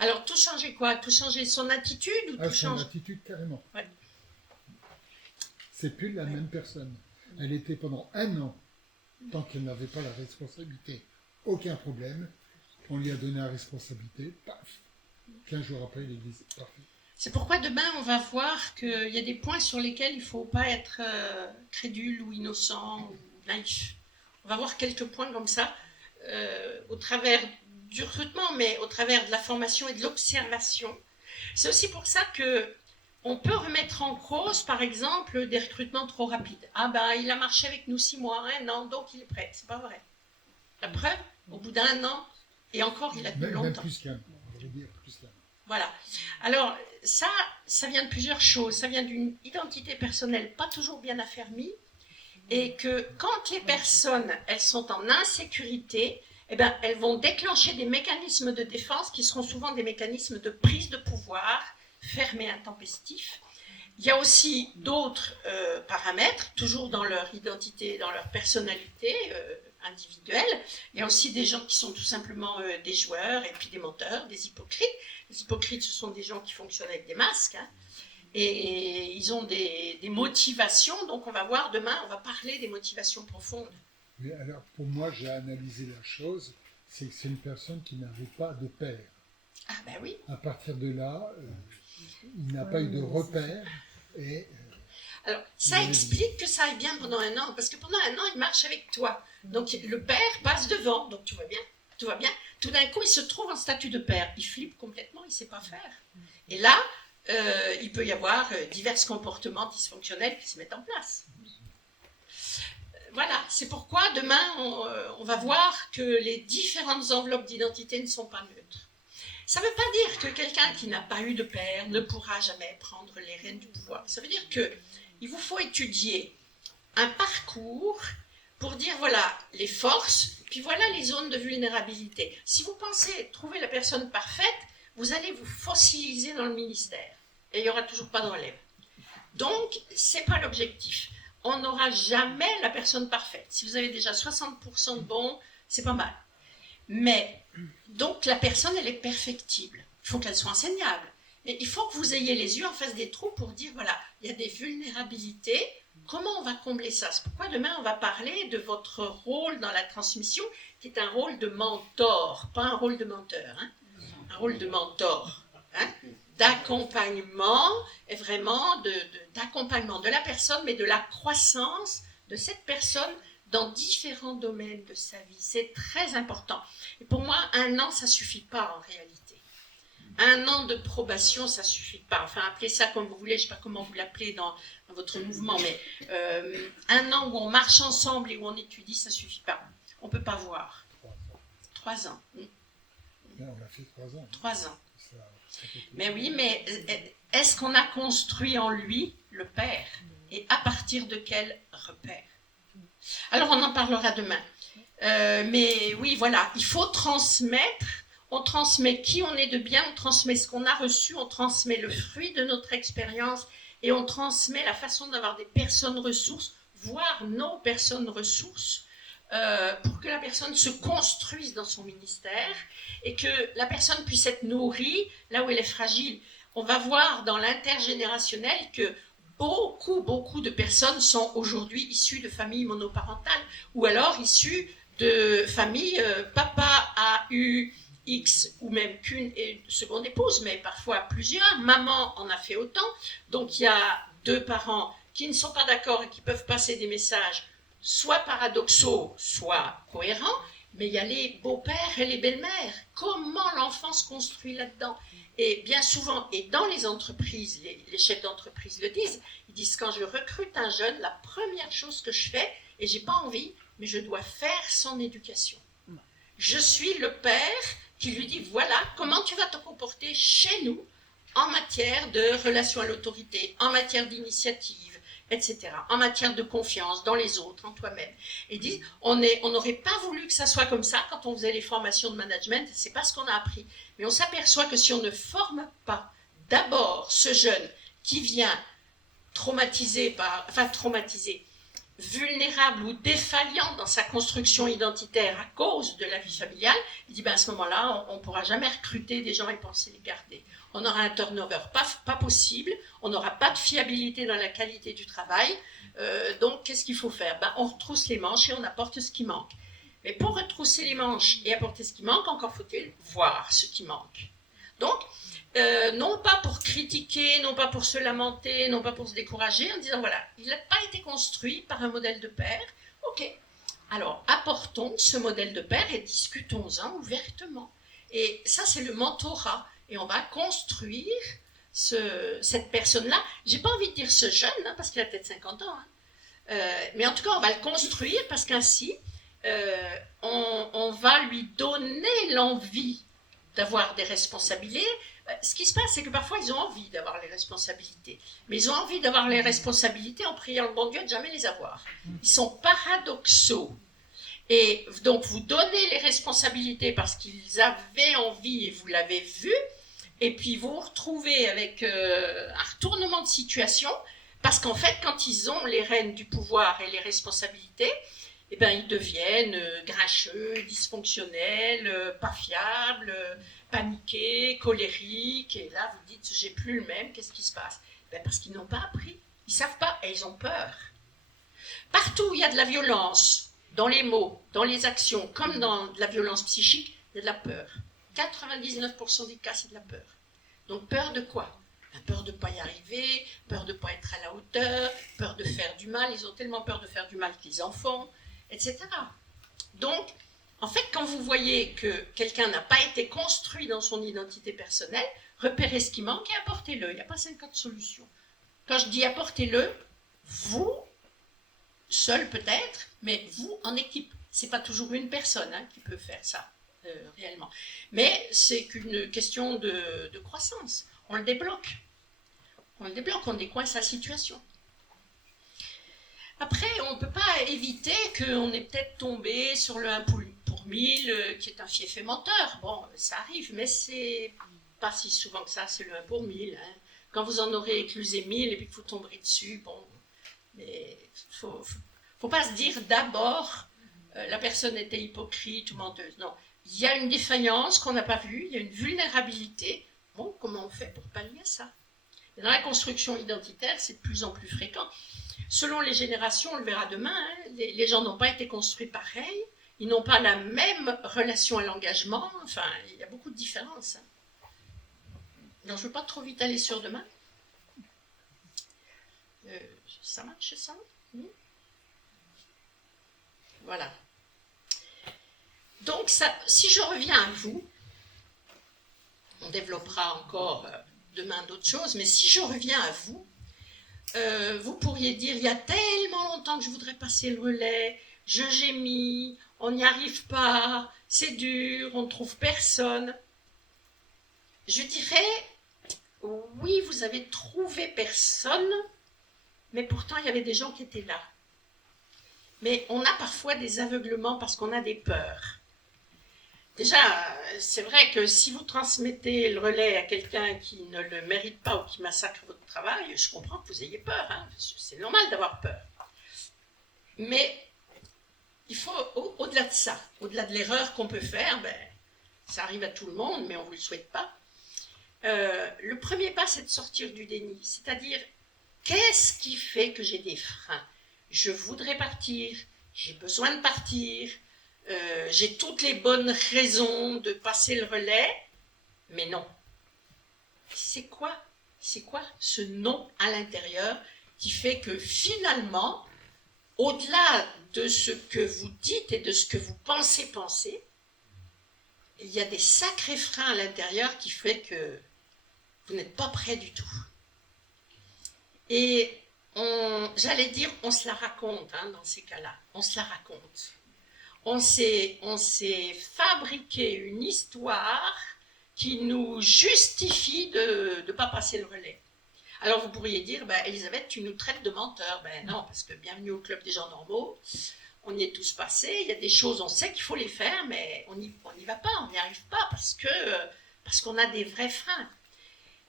Alors, tout changer quoi? Tout changer son attitude ou tout Son changer... attitude, carrément. Ouais. C'est plus la même personne. Elle était pendant 1 an, tant qu'elle n'avait pas la responsabilité. Aucun problème. On lui a donné la responsabilité, paf. 15 jours après, l'Église est parfaite. C'est pourquoi demain, on va voir qu'il y a des points sur lesquels il ne faut pas être crédule ou innocent ou naïf. On va voir quelques points comme ça, au travers du recrutement, mais au travers de la formation et de l'observation. C'est aussi pour ça qu'on peut remettre en cause, par exemple, des recrutements trop rapides. Ah ben, il a marché avec nous 6 mois, 1 an, donc il est prêt. C'est pas vrai. La preuve, au bout d'1 an, et encore, il a tenu longtemps. Même plus qu'un an, on va dire plus qu'un an. Voilà. Alors, ça vient de plusieurs choses. Ça vient d'une identité personnelle pas toujours bien affermie, et que quand les personnes, elles sont en insécurité, eh ben, elles vont déclencher des mécanismes de défense qui seront souvent des mécanismes de prise de pouvoir, fermés, intempestifs. Il y a aussi d'autres paramètres, toujours dans leur identité, dans leur personnalité individuelle. Il y a aussi des gens qui sont tout simplement des joueurs, et puis des menteurs, des hypocrites. Les hypocrites, ce sont des gens qui fonctionnent avec des masques, hein, et ils ont des motivations. Donc on va voir demain, on va parler des motivations profondes. Mais alors, pour moi, j'ai analysé la chose, c'est que c'est une personne qui n'avait pas de père. Ah ben oui. À partir de là, il n'a pas eu de repère. Et, alors, ça explique que ça aille bien pendant 1 an, parce que pendant 1 an, il marche avec toi. Donc le père passe devant, donc tout va bien. Tout va bien. Tout d'un coup, il se trouve en statut de père. Il flippe complètement, il ne sait pas faire. Et là, il peut y avoir divers comportements dysfonctionnels qui se mettent en place. Voilà, c'est pourquoi demain, on va voir que les différentes enveloppes d'identité ne sont pas neutres. Ça ne veut pas dire que quelqu'un qui n'a pas eu de père ne pourra jamais prendre les rênes du pouvoir. Ça veut dire qu'il vous faut étudier un parcours pour dire voilà les forces, puis voilà les zones de vulnérabilité. Si vous pensez trouver la personne parfaite, vous allez vous fossiliser dans le ministère. Et il n'y aura toujours pas de relève. Donc, ce n'est pas l'objectif. On n'aura jamais la personne parfaite. Si vous avez déjà 60% de bon, c'est pas mal. Mais, donc, la personne, elle est perfectible. Il faut qu'elle soit enseignable. Mais il faut que vous ayez les yeux en face des trous pour dire, voilà, il y a des vulnérabilités. Comment on va combler ça? C'est pourquoi demain, on va parler de votre rôle dans la transmission, qui est un rôle de mentor, pas un rôle de menteur. Hein? Un rôle de mentor. Hein? D'accompagnement, et vraiment d'accompagnement de la personne, mais de la croissance de cette personne dans différents domaines de sa vie. C'est très important. Et pour moi, 1 an, ça ne suffit pas en réalité. 1 an de probation, ça ne suffit pas. Enfin, appelez ça comme vous voulez, je ne sais pas comment vous l'appelez dans votre mouvement, mais 1 an où on marche ensemble et où on étudie, ça ne suffit pas. On ne peut pas voir. 3 ans. On a fait 3 ans. 3 ans. Ça peut être- Mais oui, mais est-ce qu'on a construit en lui le Père? Et à partir de quel repère? Alors, on en parlera demain. Mais oui, voilà, il faut transmettre. On transmet qui on est de bien, on transmet ce qu'on a reçu, on transmet le fruit de notre expérience et on transmet la façon d'avoir des personnes ressources, voire nos personnes ressources, pour que la personne se construise dans son ministère et que la personne puisse être nourrie là où elle est fragile. On va voir dans l'intergénérationnel que beaucoup de personnes sont aujourd'hui issues de familles monoparentales ou alors issues de familles, papa a eu X ou même qu'une seconde épouse, mais parfois plusieurs, maman en a fait autant, donc il y a 2 parents qui ne sont pas d'accord et qui peuvent passer des messages soit paradoxaux, soit cohérents, mais il y a les beaux-pères et les belles-mères. Comment l'enfant se construit là-dedans? Et bien souvent, et dans les entreprises, les chefs d'entreprise le disent, ils disent quand je recrute un jeune, la première chose que je fais, et j'ai pas envie, mais je dois faire son éducation. Je suis le père qui lui dit, voilà comment tu vas te comporter chez nous en matière de relation à l'autorité, en matière d'initiative, etc., en matière de confiance dans les autres, en toi-même. Et ils disent, on n'aurait pas voulu que ça soit comme ça quand on faisait les formations de management, c'est pas ce qu'on a appris. Mais on s'aperçoit que si on ne forme pas d'abord ce jeune qui vient traumatisé, vulnérable ou défaillant dans sa construction identitaire à cause de la vie familiale, il dit, ben à ce moment-là, on ne pourra jamais recruter des gens et penser les garder. On aura un turnover pas possible, on n'aura pas de fiabilité dans la qualité du travail, donc qu'est-ce qu'il faut faire? Ben, on retrousse les manches et on apporte ce qui manque. Mais pour retrousser les manches et apporter ce qui manque, encore faut-il voir ce qui manque. Donc, non pas pour critiquer, non pas pour se lamenter, non pas pour se décourager, en disant voilà, il n'a pas été construit par un modèle de père, ok, alors apportons ce modèle de père et discutons-en ouvertement. Et ça, c'est le mentorat, et on va construire cette personne-là. J'ai pas envie de dire ce jeune, hein, parce qu'il a peut-être 50 ans, hein. Mais en tout cas, on va le construire parce qu'ainsi, on va lui donner l'envie d'avoir des responsabilités. Ce qui se passe, c'est que parfois, ils ont envie d'avoir les responsabilités. Mais ils ont envie d'avoir les responsabilités en priant le bon Dieu de jamais les avoir. Ils sont paradoxaux. Et donc, vous donnez les responsabilités parce qu'ils avaient envie et vous l'avez vu. Et puis, vous vous retrouvez avec un retournement de situation parce qu'en fait, quand ils ont les rênes du pouvoir et les responsabilités, eh ben, ils deviennent grincheux, dysfonctionnels, pas fiables, paniqués, colériques. Et là, vous dites, j'ai plus le même, qu'est-ce qui se passe? Ben, parce qu'ils n'ont pas appris. Ils ne savent pas et ils ont peur. Partout où il y a de la violence, dans les mots, dans les actions, comme dans de la violence psychique, il y a de la peur. 99% des cas, c'est de la peur. Donc, peur de quoi? La peur de ne pas y arriver, peur de ne pas être à la hauteur, peur de faire du mal. Ils ont tellement peur de faire du mal qu'ils en font, etc. Donc, en fait, quand vous voyez que quelqu'un n'a pas été construit dans son identité personnelle, repérez ce qui manque et apportez-le. Il n'y a pas 50 solutions. Quand je dis apportez-le, vous, seul peut-être, mais vous en équipe. Ce n'est pas toujours une personne qui peut faire ça, réellement. Mais c'est qu'une question de croissance. On le débloque. On décoince sa situation. Après, on ne peut pas éviter qu'on est peut-être tombé sur le 1 pour 1000, qui est un fiefé menteur. Bon, ça arrive, mais c'est pas si souvent que ça, c'est le 1 pour 1000. Hein. Quand vous en aurez éclusé 1000 et puis que vous tomberez dessus, bon, mais faut pas se dire d'abord la personne était hypocrite ou menteuse. Non, il y a une défaillance qu'on n'a pas vue, il y a une vulnérabilité. Bon, comment on fait pour pallier ça? Et dans la construction identitaire, c'est de plus en plus fréquent. Selon les générations, on le verra demain, hein, les gens n'ont pas été construits pareil, ils n'ont pas la même relation à l'engagement, enfin, il y a beaucoup de différences. Hein. Donc, je ne veux pas trop vite aller sur demain. Ça marche, ça? Voilà. Donc, ça, si je reviens à vous, on développera encore demain d'autres choses, mais si je reviens à vous, vous pourriez dire, il y a tellement longtemps que je voudrais passer le relais, je gémis, on n'y arrive pas, c'est dur, on ne trouve personne. je dirais, oui, vous avez trouvé personne, mais pourtant il y avait des gens qui étaient là. Mais on a parfois des aveuglements parce qu'on a des peurs. Déjà, c'est vrai que si vous transmettez le relais à quelqu'un qui ne le mérite pas ou qui massacre votre travail, je comprends que vous ayez peur, hein. C'est normal d'avoir peur. Mais il faut, au-delà de ça, au-delà de l'erreur qu'on peut faire, ça arrive à tout le monde, mais on ne vous le souhaite pas. Le premier pas, c'est de sortir du déni. C'est-à-dire, qu'est-ce qui fait que j'ai des freins? Je voudrais partir, j'ai besoin de partir, j'ai toutes les bonnes raisons de passer le relais, mais non. C'est quoi ce non à l'intérieur qui fait que finalement, au-delà de ce que vous dites et de ce que vous pensez, il y a des sacrés freins à l'intérieur qui fait que vous n'êtes pas prêt du tout. Et j'allais dire, on se la raconte dans ces cas-là. On se la raconte. On s'est fabriqué une histoire qui nous justifie de ne pas passer le relais. Alors vous pourriez dire, Elisabeth, tu nous traites de menteurs. Non, parce que bienvenue au club des gens normaux. On y est tous passés. Il y a des choses, on sait qu'il faut les faire, mais on n'y va pas, on n'y arrive pas parce qu'on a des vrais freins.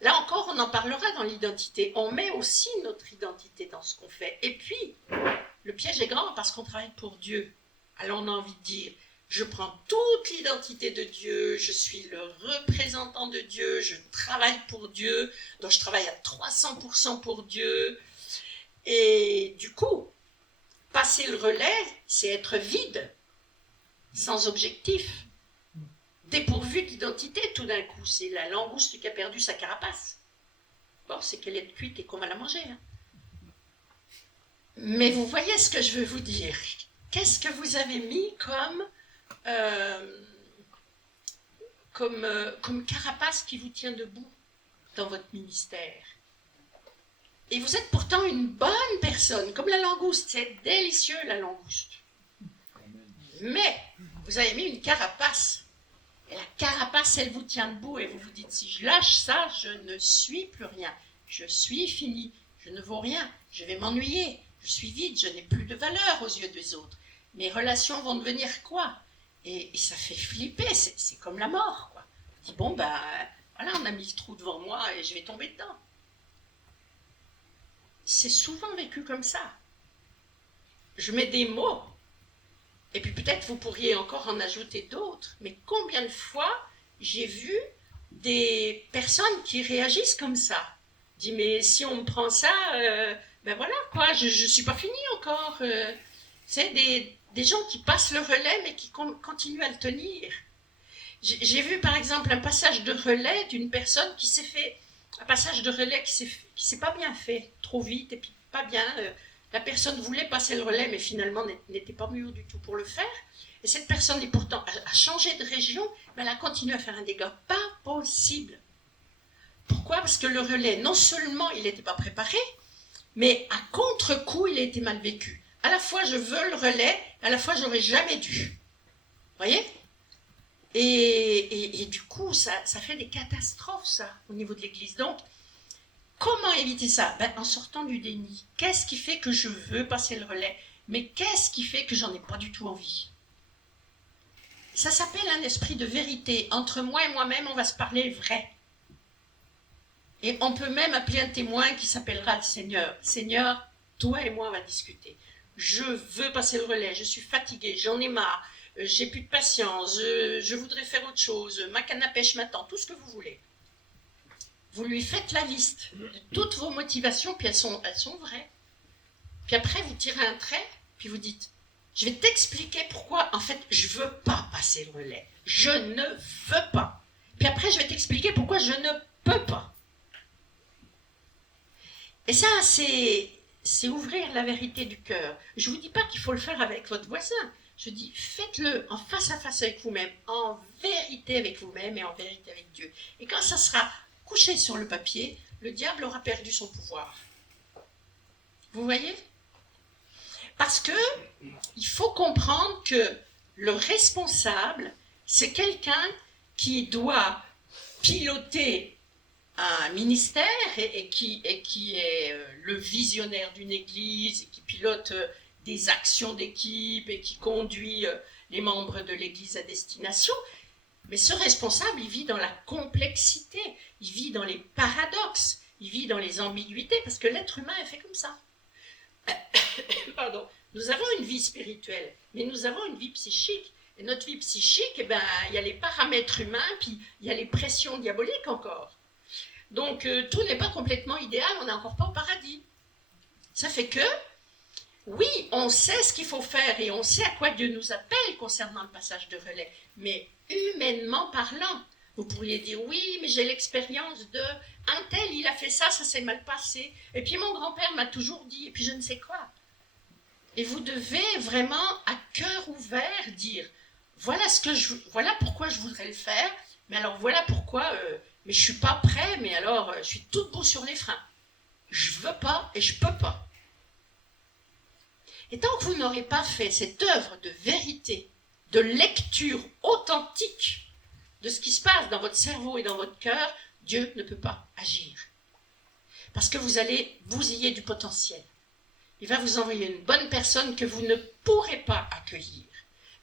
Là encore, on en parlera dans l'identité. On met aussi notre identité dans ce qu'on fait. Et puis, le piège est grand parce qu'on travaille pour Dieu. Alors on a envie de dire, je prends toute l'identité de Dieu, je suis le représentant de Dieu, je travaille pour Dieu, donc je travaille à 300% pour Dieu. Et du coup, passer le relais, c'est être vide, sans objectif, dépourvu d'identité tout d'un coup. C'est la langouste qui a perdu sa carapace. Bon, c'est qu'elle est cuite et qu'on va la manger. Hein. Mais vous voyez ce que je veux vous dire. Qu'est-ce que vous avez mis comme carapace qui vous tient debout dans votre ministère? Et vous êtes pourtant une bonne personne, comme la langouste. C'est délicieux, la langouste. Mais vous avez mis une carapace. Et la carapace, elle vous tient debout. Et vous vous dites, si je lâche ça, je ne suis plus rien. Je suis fini. Je ne vaux rien. Je vais m'ennuyer. Je suis vide. Je n'ai plus de valeur aux yeux des autres. Mes relations vont devenir quoi? Et ça fait flipper. C'est comme la mort, quoi. On dit, voilà, on a mis le trou devant moi et je vais tomber dedans. C'est souvent vécu comme ça. Je mets des mots, et puis peut-être vous pourriez encore en ajouter d'autres, mais combien de fois j'ai vu des personnes qui réagissent comme ça? Je dis, mais si on me prend ça, voilà, quoi, je ne suis pas finie encore. C'est des gens qui passent le relais, mais qui continuent à le tenir. J'ai vu par exemple un passage de relais d'une personne qui s'est fait, un passage de relais qui s'est pas bien fait, trop vite et puis pas bien. La personne voulait passer le relais, mais finalement n'était pas mûre du tout pour le faire. Et cette personne, pourtant, a changé de région, mais elle a continué à faire un dégât pas possible. Pourquoi? Parce que le relais, non seulement il n'était pas préparé, mais à contre-coup, il a été mal vécu. À la fois, je veux le relais, à la fois, j'aurais jamais dû. Vous voyez? Et du coup, ça fait des catastrophes, ça, au niveau de l'Église. Donc, comment éviter ça? En sortant du déni. Qu'est-ce qui fait que je veux passer le relais? Mais qu'est-ce qui fait que j'en ai pas du tout envie? Ça s'appelle un esprit de vérité. Entre moi et moi-même, on va se parler vrai. Et on peut même appeler un témoin qui s'appellera le Seigneur. Seigneur, toi et moi, on va discuter. Je veux passer le relais, je suis fatiguée, j'en ai marre, j'ai plus de patience, je voudrais faire autre chose, ma canne à pêche m'attend, tout ce que vous voulez. Vous lui faites la liste de toutes vos motivations, puis elles sont vraies. Puis après, vous tirez un trait, puis vous dites, je vais t'expliquer pourquoi, en fait, je ne veux pas passer le relais. Je ne veux pas. Puis après, je vais t'expliquer pourquoi je ne peux pas. Et ça, c'est ouvrir la vérité du cœur. Je ne vous dis pas qu'il faut le faire avec votre voisin. Je dis, faites-le en face à face avec vous-même, en vérité avec vous-même et en vérité avec Dieu. Et quand ça sera couché sur le papier, le diable aura perdu son pouvoir. Vous voyez? Parce que il faut comprendre que le responsable, c'est quelqu'un qui doit piloter un ministère et qui est le visionnaire d'une église, et qui pilote des actions d'équipe et qui conduit les membres de l'église à destination. Mais ce responsable, il vit dans la complexité, il vit dans les paradoxes, il vit dans les ambiguïtés, parce que l'être humain est fait comme ça. Pardon. Nous avons une vie spirituelle, mais nous avons une vie psychique. Et notre vie psychique, il y a les paramètres humains, puis il y a les pressions diaboliques encore. Donc, tout n'est pas complètement idéal, on n'est encore pas au paradis. Ça fait que, oui, on sait ce qu'il faut faire et on sait à quoi Dieu nous appelle concernant le passage de relais, mais humainement parlant, vous pourriez dire, oui, mais j'ai l'expérience de un tel, il a fait ça, ça s'est mal passé, et puis mon grand-père m'a toujours dit, et puis je ne sais quoi. Et vous devez vraiment, à cœur ouvert, dire, voilà pourquoi je voudrais le faire, mais alors voilà pourquoi, mais je ne suis pas prêt, mais alors je suis tout debout sur les freins. Je veux pas et je peux pas. Et tant que vous n'aurez pas fait cette œuvre de vérité, de lecture authentique de ce qui se passe dans votre cerveau et dans votre cœur, Dieu ne peut pas agir. Parce que vous allez bousiller du potentiel. Il va vous envoyer une bonne personne que vous ne pourrez pas accueillir.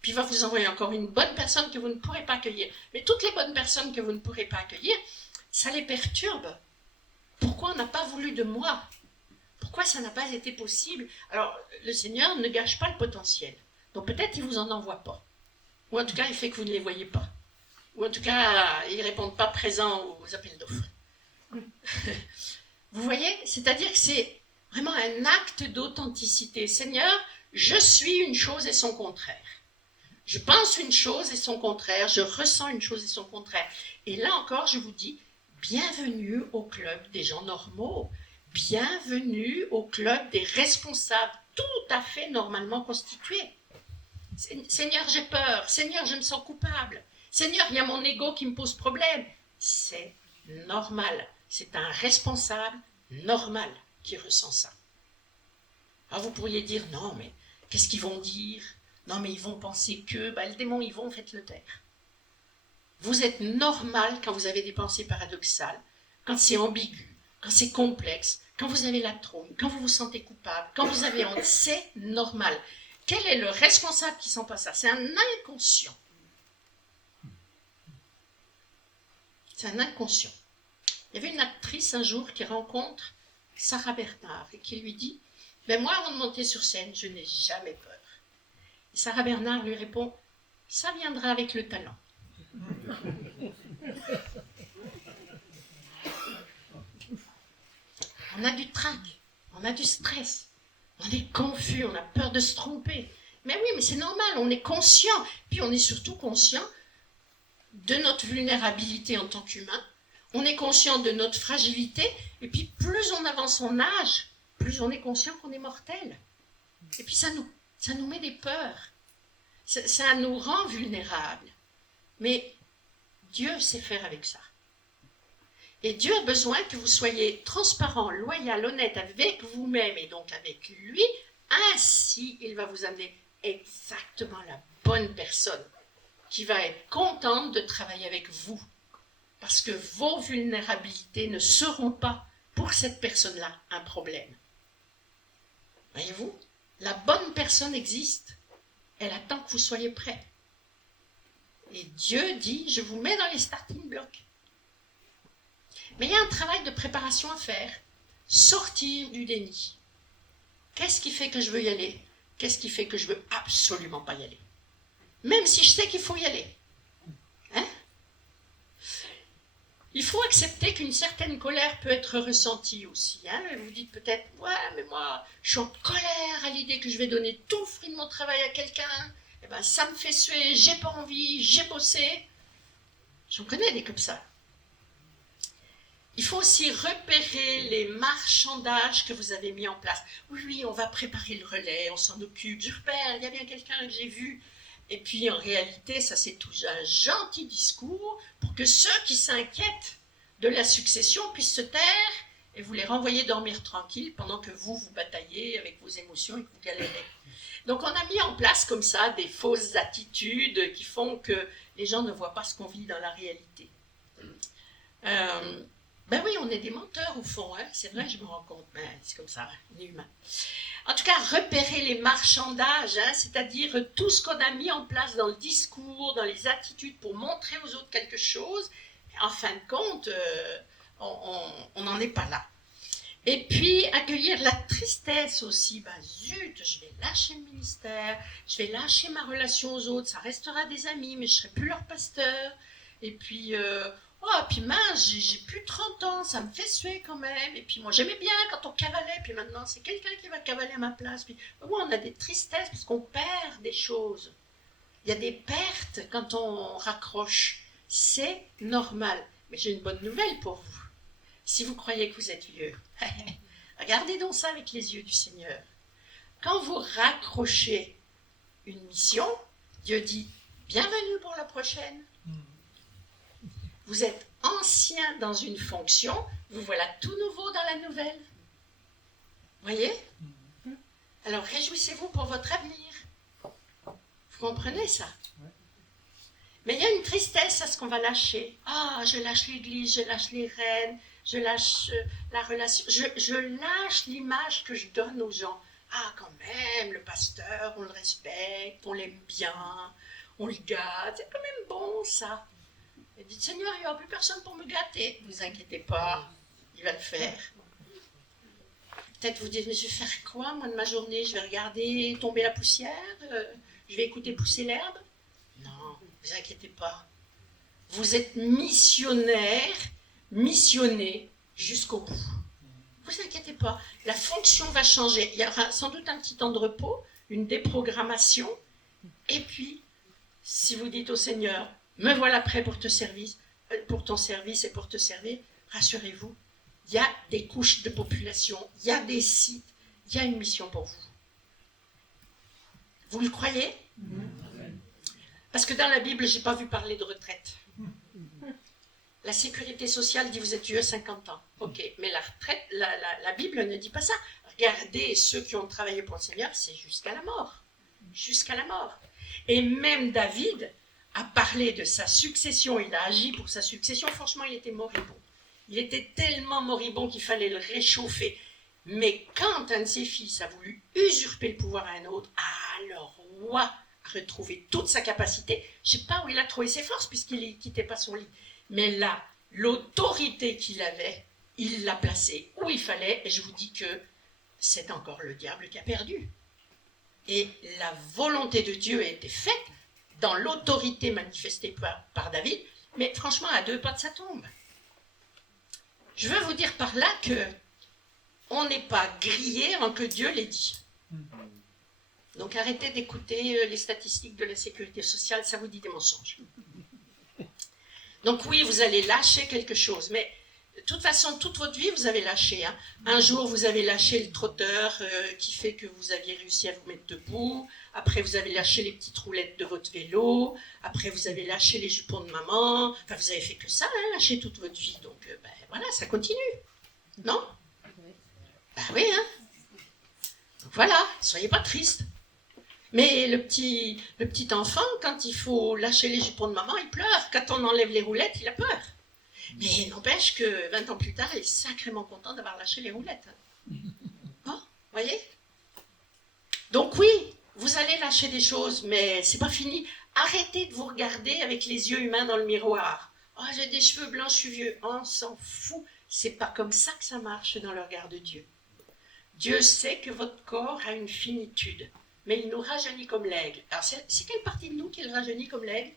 Puis il va vous envoyer encore une bonne personne que vous ne pourrez pas accueillir. Mais toutes les bonnes personnes que vous ne pourrez pas accueillir, ça les perturbe. Pourquoi on n'a pas voulu de moi? Pourquoi ça n'a pas été possible? Alors, le Seigneur ne gâche pas le potentiel. Donc peut-être il ne vous en envoie pas. Ou en tout cas, il fait que vous ne les voyez pas. Ou en tout cas, ils ne répondent pas présents aux appels d'offres. Vous voyez? C'est-à-dire que c'est vraiment un acte d'authenticité. Seigneur, je suis une chose et son contraire. Je pense une chose et son contraire. Je ressens une chose et son contraire. Et là encore, je vous dis, bienvenue au club des gens normaux. Bienvenue au club des responsables tout à fait normalement constitués. Seigneur, j'ai peur. Seigneur, je me sens coupable. Seigneur, il y a mon ego qui me pose problème. C'est normal. C'est un responsable normal qui ressent ça. Alors vous pourriez dire, non, mais qu'est-ce qu'ils vont dire? Non, mais ils vont penser que, le démon, ils vont, faites-le taire. Vous êtes normal quand vous avez des pensées paradoxales, quand c'est ambigu, quand c'est complexe, quand vous avez la trouille, quand vous vous sentez coupable, quand vous avez honte, c'est normal. Quel est le responsable qui sent pas ça? C'est un inconscient. C'est un inconscient. Il y avait une actrice un jour qui rencontre Sarah Bernard et qui lui dit « moi, avant de monter sur scène, je n'ai jamais peur. » Et Sarah Bernard lui répond « Ça viendra avec le talent. » On a du trac, on a du stress, on est confus, on a peur de se tromper. Mais oui, mais c'est normal, on est conscient. Puis on est surtout conscient de notre vulnérabilité en tant qu'humain. On est conscient de notre fragilité. Et puis plus on avance en âge, plus on est conscient qu'on est mortel. Et puis ça nous met des peurs. Ça nous rend vulnérables. Mais Dieu sait faire avec ça. Et Dieu a besoin que vous soyez transparent, loyal, honnête avec vous-même et donc avec lui. Ainsi, il va vous amener exactement la bonne personne qui va être contente de travailler avec vous. Parce que vos vulnérabilités ne seront pas, pour cette personne-là, un problème. Voyez-vous, la bonne personne existe. Elle attend que vous soyez prêts. Et Dieu dit, je vous mets dans les starting blocks. Mais il y a un travail de préparation à faire. Sortir du déni. Qu'est-ce qui fait que je veux y aller? Qu'est-ce qui fait que je veux absolument pas y aller? Même si je sais qu'il faut y aller. Hein? Il faut accepter qu'une certaine colère peut être ressentie aussi. Hein? Vous dites peut-être, ouais, mais moi, je suis en colère à l'idée que je vais donner tout le fruit de mon travail à quelqu'un. Eh ben, ça me fait suer, j'ai pas envie, j'ai bossé. J'en connais des comme ça. Il faut aussi repérer les marchandages que vous avez mis en place. Oui, on va préparer le relais, on s'en occupe. Je repère, il y a bien quelqu'un que j'ai vu. Et puis, en réalité, ça, c'est tout un gentil discours pour que ceux qui s'inquiètent de la succession puissent se taire et vous les renvoyer dormir tranquilles pendant que vous bataillez avec vos émotions et que vous galérez. Donc, on a mis en place comme ça des fausses attitudes qui font que les gens ne voient pas ce qu'on vit dans la réalité. Ben oui, on est des menteurs au fond, hein, c'est vrai, je me rends compte, mais c'est comme ça, on est humain. En tout cas, repérer les marchandages, hein, c'est-à-dire tout ce qu'on a mis en place dans le discours, dans les attitudes pour montrer aux autres quelque chose, en fin de compte, on n'en est pas là. Et puis, accueillir la tristesse aussi. Ben zut, je vais lâcher le ministère, je vais lâcher ma relation aux autres, ça restera des amis, mais je ne serai plus leur pasteur. Et puis, puis mince, j'ai plus 30 ans, ça me fait suer quand même. Et puis moi, j'aimais bien quand on cavalait, puis maintenant, c'est quelqu'un qui va cavaler à ma place. Puis, on a des tristesses parce qu'on perd des choses. Il y a des pertes quand on raccroche. C'est normal. Mais j'ai une bonne nouvelle pour vous. Si vous croyez que vous êtes vieux, regardez donc ça avec les yeux du Seigneur. Quand vous raccrochez une mission, Dieu dit « Bienvenue pour la prochaine ». Vous êtes ancien dans une fonction, vous voilà tout nouveau dans la nouvelle. Voyez? Alors réjouissez-vous pour votre avenir. Vous comprenez ça? Mais il y a une tristesse à ce qu'on va lâcher. Ah, je lâche l'église, je lâche les reines, je lâche la relation, je lâche l'image que je donne aux gens. Ah, quand même, le pasteur, on le respecte, on l'aime bien, on le gâte, c'est quand même bon ça. Et dites, Seigneur, il n'y aura plus personne pour me gâter. Ne vous inquiétez pas, il va le faire. Peut-être vous dites, mais je vais faire quoi, moi, de ma journée? Je vais regarder tomber la poussière? Je vais écouter pousser l'herbe? Non, ne vous inquiétez pas. Vous êtes missionnaire, missionné jusqu'au bout. Ne vous inquiétez pas, la fonction va changer. Il y aura sans doute un petit temps de repos, une déprogrammation. Et puis, si vous dites au Seigneur, me voilà prêt pour ton service et pour te servir, rassurez-vous, il y a des couches de population, il y a des sites, il y a une mission pour vous. Vous le croyez? Parce que dans la Bible, je n'ai pas vu parler de retraite. La sécurité sociale dit vous êtes vieux 50 ans. Ok, mais la retraite, la Bible ne dit pas ça. Regardez, ceux qui ont travaillé pour le Seigneur, c'est jusqu'à la mort. Jusqu'à la mort. Et même David a parlé de sa succession, il a agi pour sa succession. Franchement, il était moribond. Il était tellement moribond qu'il fallait le réchauffer. Mais quand un de ses fils a voulu usurper le pouvoir à un autre, le roi a retrouvé toute sa capacité. Je ne sais pas où il a trouvé ses forces puisqu'il ne quittait pas son lit. Mais là, l'autorité qu'il avait, il l'a placée où il fallait. Et je vous dis que c'est encore le diable qui a perdu. Et la volonté de Dieu a été faite dans l'autorité manifestée par David, mais franchement à 2 pas de sa tombe. Je veux vous dire par là que on n'est pas grillé avant que Dieu l'ait dit. Donc arrêtez d'écouter les statistiques de la sécurité sociale, ça vous dit des mensonges. Donc oui, vous allez lâcher quelque chose, mais de toute façon, toute votre vie, vous avez lâché. Hein. Un jour, vous avez lâché le trotteur qui fait que vous aviez réussi à vous mettre debout. Après, vous avez lâché les petites roulettes de votre vélo. Après, vous avez lâché les jupons de maman. Enfin, vous avez fait que ça, hein, lâcher toute votre vie. Donc, voilà, ça continue. Non? Ben oui, hein. Donc voilà, soyez pas tristes. Mais le petit enfant, quand il faut lâcher les jupons de maman, il pleure. Quand on enlève les roulettes, il a peur. Mais n'empêche que 20 ans plus tard, il est sacrément content d'avoir lâché les roulettes. Bon, voyez? Donc oui, vous allez lâcher des choses, mais c'est pas fini. Arrêtez de vous regarder avec les yeux humains dans le miroir. Oh, j'ai des cheveux blancs, je suis vieux. On s'en fout. C'est pas comme ça que ça marche dans le regard de Dieu. Dieu sait que votre corps a une finitude, mais il nous rajeunit comme l'aigle. Alors c'est quelle partie de nous qui le rajeunit comme l'aigle?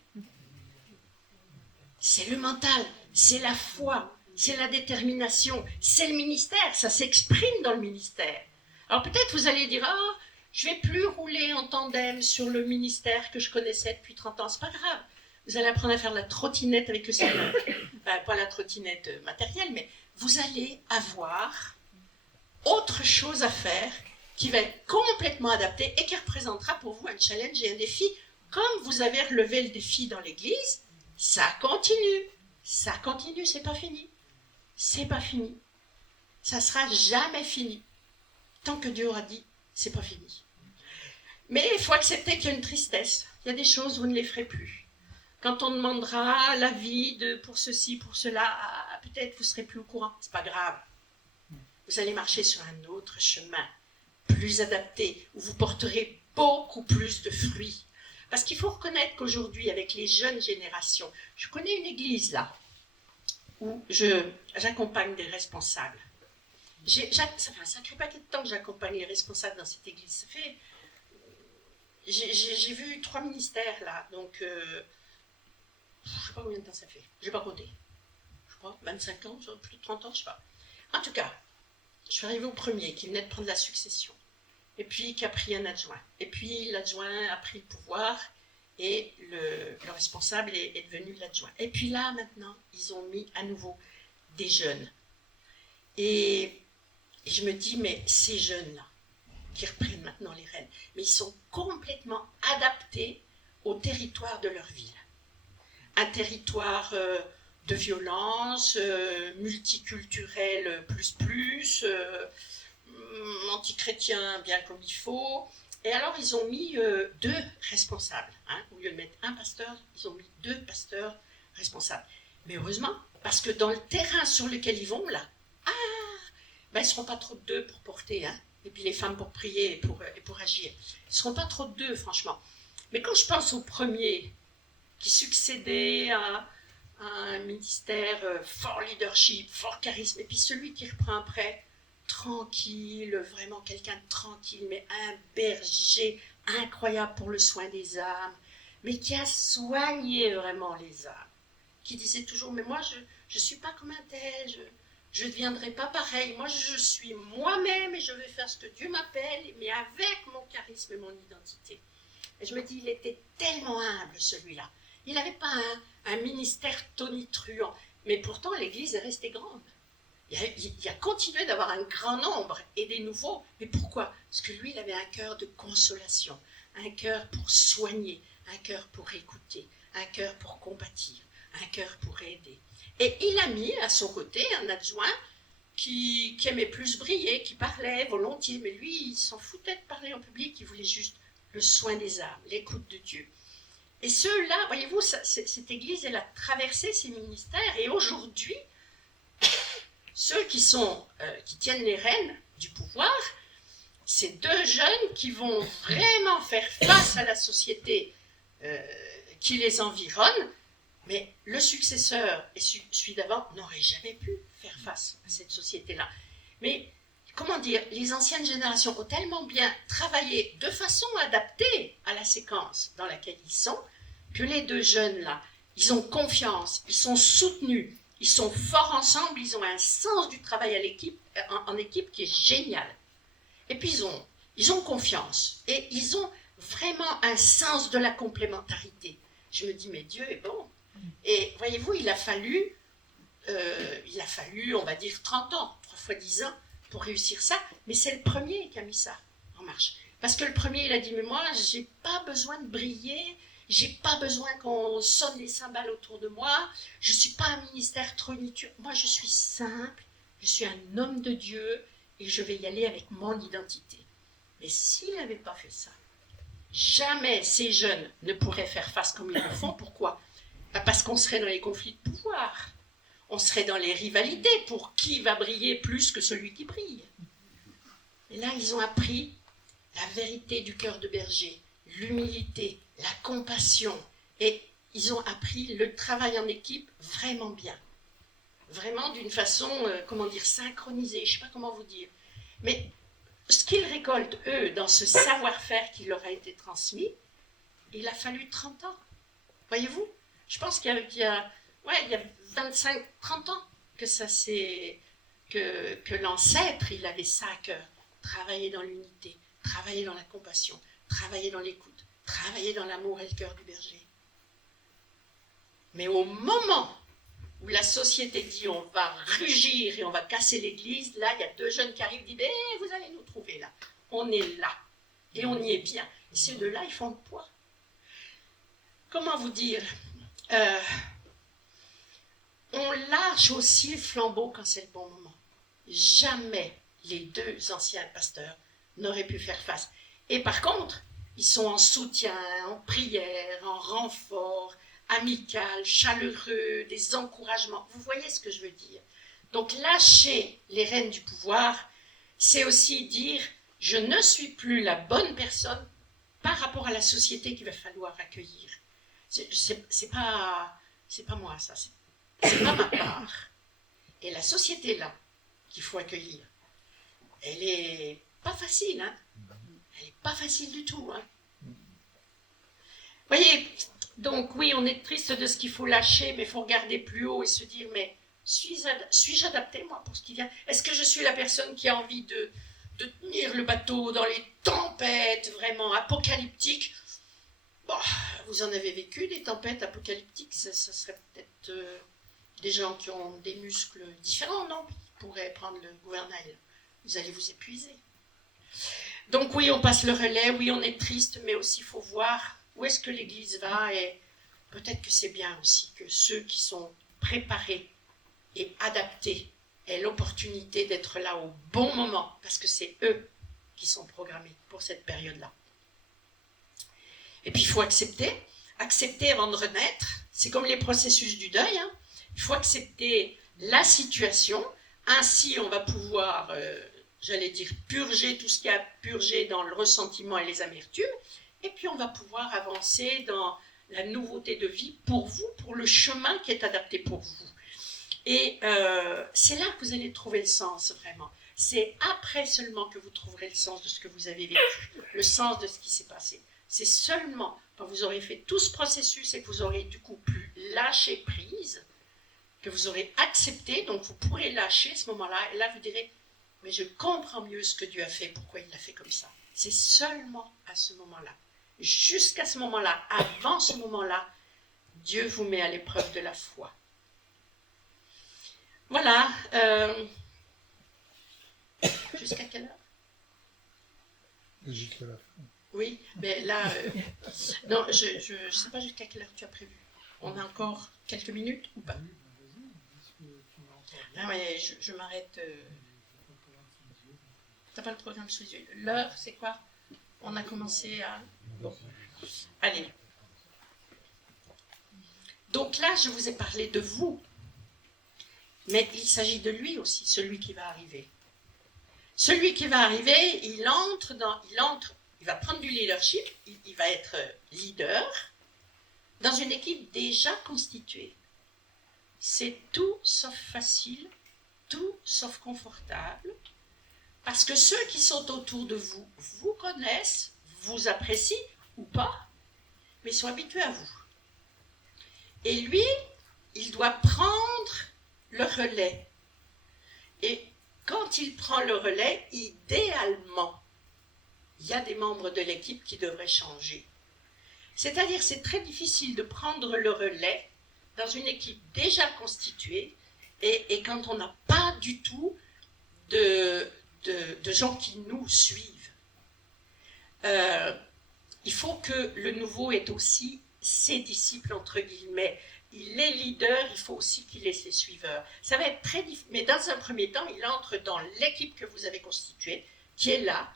C'est le mental, c'est la foi, c'est la détermination, c'est le ministère, ça s'exprime dans le ministère. Alors peut-être vous allez dire, je ne vais plus rouler en tandem sur le ministère que je connaissais depuis 30 ans, c'est pas grave. Vous allez apprendre à faire la trottinette avec le Seigneur. Pas la trottinette matérielle, mais vous allez avoir autre chose à faire qui va être complètement adaptée et qui représentera pour vous un challenge et un défi. Comme vous avez relevé le défi dans l'église, ça continue, c'est pas fini. C'est pas fini. Ça sera jamais fini. Tant que Dieu aura dit, c'est pas fini. Mais il faut accepter qu'il y a une tristesse. Il y a des choses, vous ne les ferez plus. Quand on demandera l'avis pour ceci, pour cela, peut-être vous serez plus au courant. C'est pas grave. Vous allez marcher sur un autre chemin, plus adapté, où vous porterez beaucoup plus de fruits. Parce qu'il faut reconnaître qu'aujourd'hui, avec les jeunes générations, je connais une église là, où j'accompagne des responsables. Ça fait un sacré paquet de temps que j'accompagne les responsables dans cette église. Ça fait... J'ai vu 3 ministères là, donc je ne sais pas combien de temps ça fait. Je n'ai pas compté. Je crois 25 ans, plus de 30 ans, je ne sais pas. En tout cas, je suis arrivée au premier qui venait de prendre la succession. Et puis qui a pris un adjoint. Et puis l'adjoint a pris le pouvoir et le responsable est devenu l'adjoint. Et puis là, maintenant, ils ont mis à nouveau des jeunes. Et je me dis, mais ces jeunes-là, qui reprennent maintenant les rênes, mais ils sont complètement adaptés au territoire de leur ville. Un territoire de violence, multiculturel plus, anti-chrétien bien comme il faut. Et alors ils ont mis 2 responsables. Au lieu de mettre un pasteur, ils ont mis 2 pasteurs responsables. Mais heureusement, parce que dans le terrain sur lequel ils vont, là, ils ne seront pas trop de 2 pour porter, et puis les femmes pour prier et pour agir. Ils ne seront pas trop de 2, franchement. Mais quand je pense au premier qui succédait à un ministère fort leadership, fort charisme, et puis celui qui reprend après, tranquille, vraiment quelqu'un de tranquille, mais un berger incroyable pour le soin des âmes, mais qui a soigné vraiment les âmes, qui disait toujours, mais moi je ne suis pas comme un tel, je ne deviendrai pas pareil, moi je suis moi-même et je vais faire ce que Dieu m'appelle, mais avec mon charisme et mon identité. Et je me dis, il était tellement humble celui-là. Il n'avait pas un ministère tonitruant, mais pourtant l'Église est restée grande. Il a continué d'avoir un grand nombre et des nouveaux. Mais pourquoi? Parce que lui, il avait un cœur de consolation, un cœur pour soigner, un cœur pour écouter, un cœur pour compatir, un cœur pour aider. Et il a mis à son côté un adjoint qui aimait plus briller, qui parlait volontiers, mais lui, il s'en foutait de parler en public, il voulait juste le soin des âmes, l'écoute de Dieu. Et ceux-là, voyez-vous, cette Église, elle a traversé ces ministères, et aujourd'hui, ceux qui tiennent les rênes du pouvoir, c'est 2 jeunes qui vont vraiment faire face à la société qui les environne, mais le successeur et celui d'avant n'auraient jamais pu faire face à cette société-là. Mais, comment dire, les anciennes générations ont tellement bien travaillé de façon adaptée à la séquence dans laquelle ils sont, que les 2 jeunes-là, ils ont confiance, ils sont soutenus, ils sont forts ensemble, ils ont un sens du travail en équipe qui est génial. Et puis ils ont confiance et ils ont vraiment un sens de la complémentarité. Je me dis, mais Dieu est bon. Et voyez-vous, il a fallu, on va dire, 30 ans, 3 fois 10 ans pour réussir ça. Mais c'est le premier qui a mis ça en marche. Parce que le premier, il a dit, mais moi, je n'ai pas besoin de briller, j'ai pas besoin qu'on sonne les cymbales autour de moi, je ne suis pas un ministère tonitruant, moi je suis simple, je suis un homme de Dieu et je vais y aller avec mon identité. Mais s'il n'avait pas fait ça, jamais ces jeunes ne pourraient faire face comme ils le font. Pourquoi? Parce qu'on serait dans les conflits de pouvoir, on serait dans les rivalités pour qui va briller plus que celui qui brille. Et là, ils ont appris la vérité du cœur de berger, l'humilité, la compassion, et ils ont appris le travail en équipe vraiment bien. Vraiment d'une façon, synchronisée, je ne sais pas comment vous dire. Mais ce qu'ils récoltent, eux, dans ce savoir-faire qui leur a été transmis, il a fallu 30 ans. Voyez-vous? Je pense qu'il y a 25-30 ans que l'ancêtre, il avait ça à cœur. Travailler dans l'unité, travailler dans la compassion, travailler dans l'écoute, travailler dans l'amour et le cœur du berger. Mais au moment où la société dit on va rugir et on va casser l'église, là, il y a 2 jeunes qui arrivent et disent vous allez nous trouver là. On est là. Et on y est bien. Et ces 2-là, ils font le poids. Comment vous dire on lâche aussi le flambeau quand c'est le bon moment. Jamais les 2 anciens pasteurs n'auraient pu faire face. Et par contre, ils sont en soutien, en prière, en renfort, amical, chaleureux, des encouragements. Vous voyez ce que je veux dire? Donc lâcher les rênes du pouvoir, c'est aussi dire je ne suis plus la bonne personne par rapport à la société qu'il va falloir accueillir. C'est pas moi ça, c'est pas ma part. Et la société là qu'il faut accueillir, elle est pas facile, hein? Elle est pas facile du tout, hein? Voyez, donc oui, on est triste de ce qu'il faut lâcher, mais il faut regarder plus haut et se dire, mais suis-je adapté, moi, pour ce qui vient? Est-ce que je suis la personne qui a envie de tenir le bateau dans les tempêtes vraiment apocalyptiques? Bon, vous en avez vécu, des tempêtes apocalyptiques, ça serait peut-être des gens qui ont des muscles différents, non? Qui pourraient prendre le gouvernail. Vous allez vous épuiser. Donc oui, on passe le relais, oui, on est triste, mais aussi il faut voir où est-ce que l'Église va, et peut-être que c'est bien aussi que ceux qui sont préparés et adaptés aient l'opportunité d'être là au bon moment, parce que c'est eux qui sont programmés pour cette période-là. Et puis il faut accepter avant de renaître, c'est comme les processus du deuil, hein. Il faut accepter la situation, ainsi on va pouvoir, j'allais dire, purger tout ce qu'il y a à purger dans le ressentiment et les amertumes, et puis on va pouvoir avancer dans la nouveauté de vie pour vous, pour le chemin qui est adapté pour vous. Et c'est là que vous allez trouver le sens, vraiment. C'est après seulement que vous trouverez le sens de ce que vous avez vécu, le sens de ce qui s'est passé. C'est seulement quand vous aurez fait tout ce processus et que vous aurez du coup pu lâcher prise, que vous aurez accepté, donc vous pourrez lâcher à ce moment-là, et là vous direz, mais je comprends mieux ce que Dieu a fait, pourquoi il l'a fait comme ça. C'est seulement à ce moment-là. Jusqu'à ce moment-là, avant ce moment-là, Dieu vous met à l'épreuve de la foi. Voilà. Jusqu'à quelle heure? Jusqu'à la fin. Oui, mais là, non, je ne sais pas jusqu'à quelle heure tu as prévu. On a encore quelques minutes ou pas? Ah ouais, je m'arrête. T'as pas le programme sous les yeux. L'heure, c'est quoi? On a commencé à... Bon. Allez. Donc là, je vous ai parlé de vous. Mais il s'agit de lui aussi, celui qui va arriver. Celui qui va arriver, il va prendre du leadership, il va être leader dans une équipe déjà constituée. C'est tout sauf facile, tout sauf confortable, parce que ceux qui sont autour de vous vous connaissent, vous apprécient ou pas, mais sont habitués à vous. Et lui, il doit prendre le relais. Et quand il prend le relais, idéalement, il y a des membres de l'équipe qui devraient changer. C'est-à-dire, c'est très difficile de prendre le relais dans une équipe déjà constituée et quand on n'a pas du tout de gens qui nous suivent. Il faut que le nouveau ait aussi ses disciples, entre guillemets. Il est leader, il faut aussi qu'il ait ses suiveurs. Ça va être très difficile, mais dans un premier temps, il entre dans l'équipe que vous avez constituée, qui est là,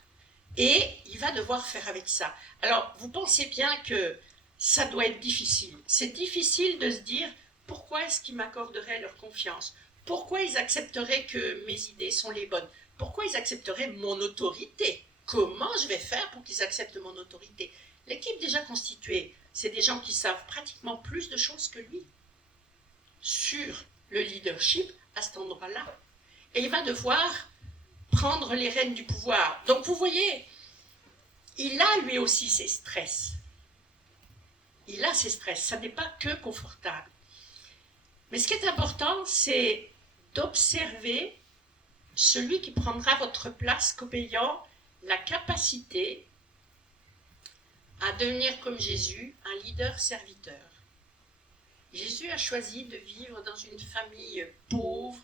et il va devoir faire avec ça. Alors, vous pensez bien que ça doit être difficile. C'est difficile de se dire, pourquoi est-ce qu'ils m'accorderaient leur confiance? Pourquoi ils accepteraient que mes idées sont les bonnes? Pourquoi ils accepteraient mon autorité? Comment je vais faire pour qu'ils acceptent mon autorité? L'équipe déjà constituée, c'est des gens qui savent pratiquement plus de choses que lui sur le leadership à cet endroit-là. Et il va devoir prendre les rênes du pouvoir. Donc vous voyez, il a lui aussi ses stress. Il a ses stress, ça n'est pas que confortable. Mais ce qui est important, c'est d'observer celui qui prendra votre place comme ayant la capacité à devenir comme Jésus, un leader serviteur. Jésus a choisi de vivre dans une famille pauvre,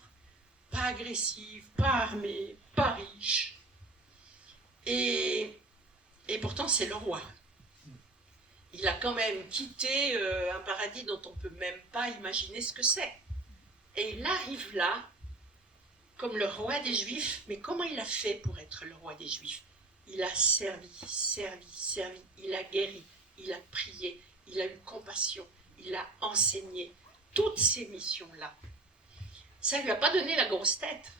pas agressive, pas armée, pas riche. Et pourtant, c'est le roi. Il a quand même quitté un paradis dont on ne peut même pas imaginer ce que c'est. Et il arrive là, comme le roi des Juifs. Mais comment il a fait pour être le roi des Juifs? Il a servi, il a guéri, il a prié, il a eu compassion, il a enseigné toutes ces missions-là. Ça ne lui a pas donné la grosse tête.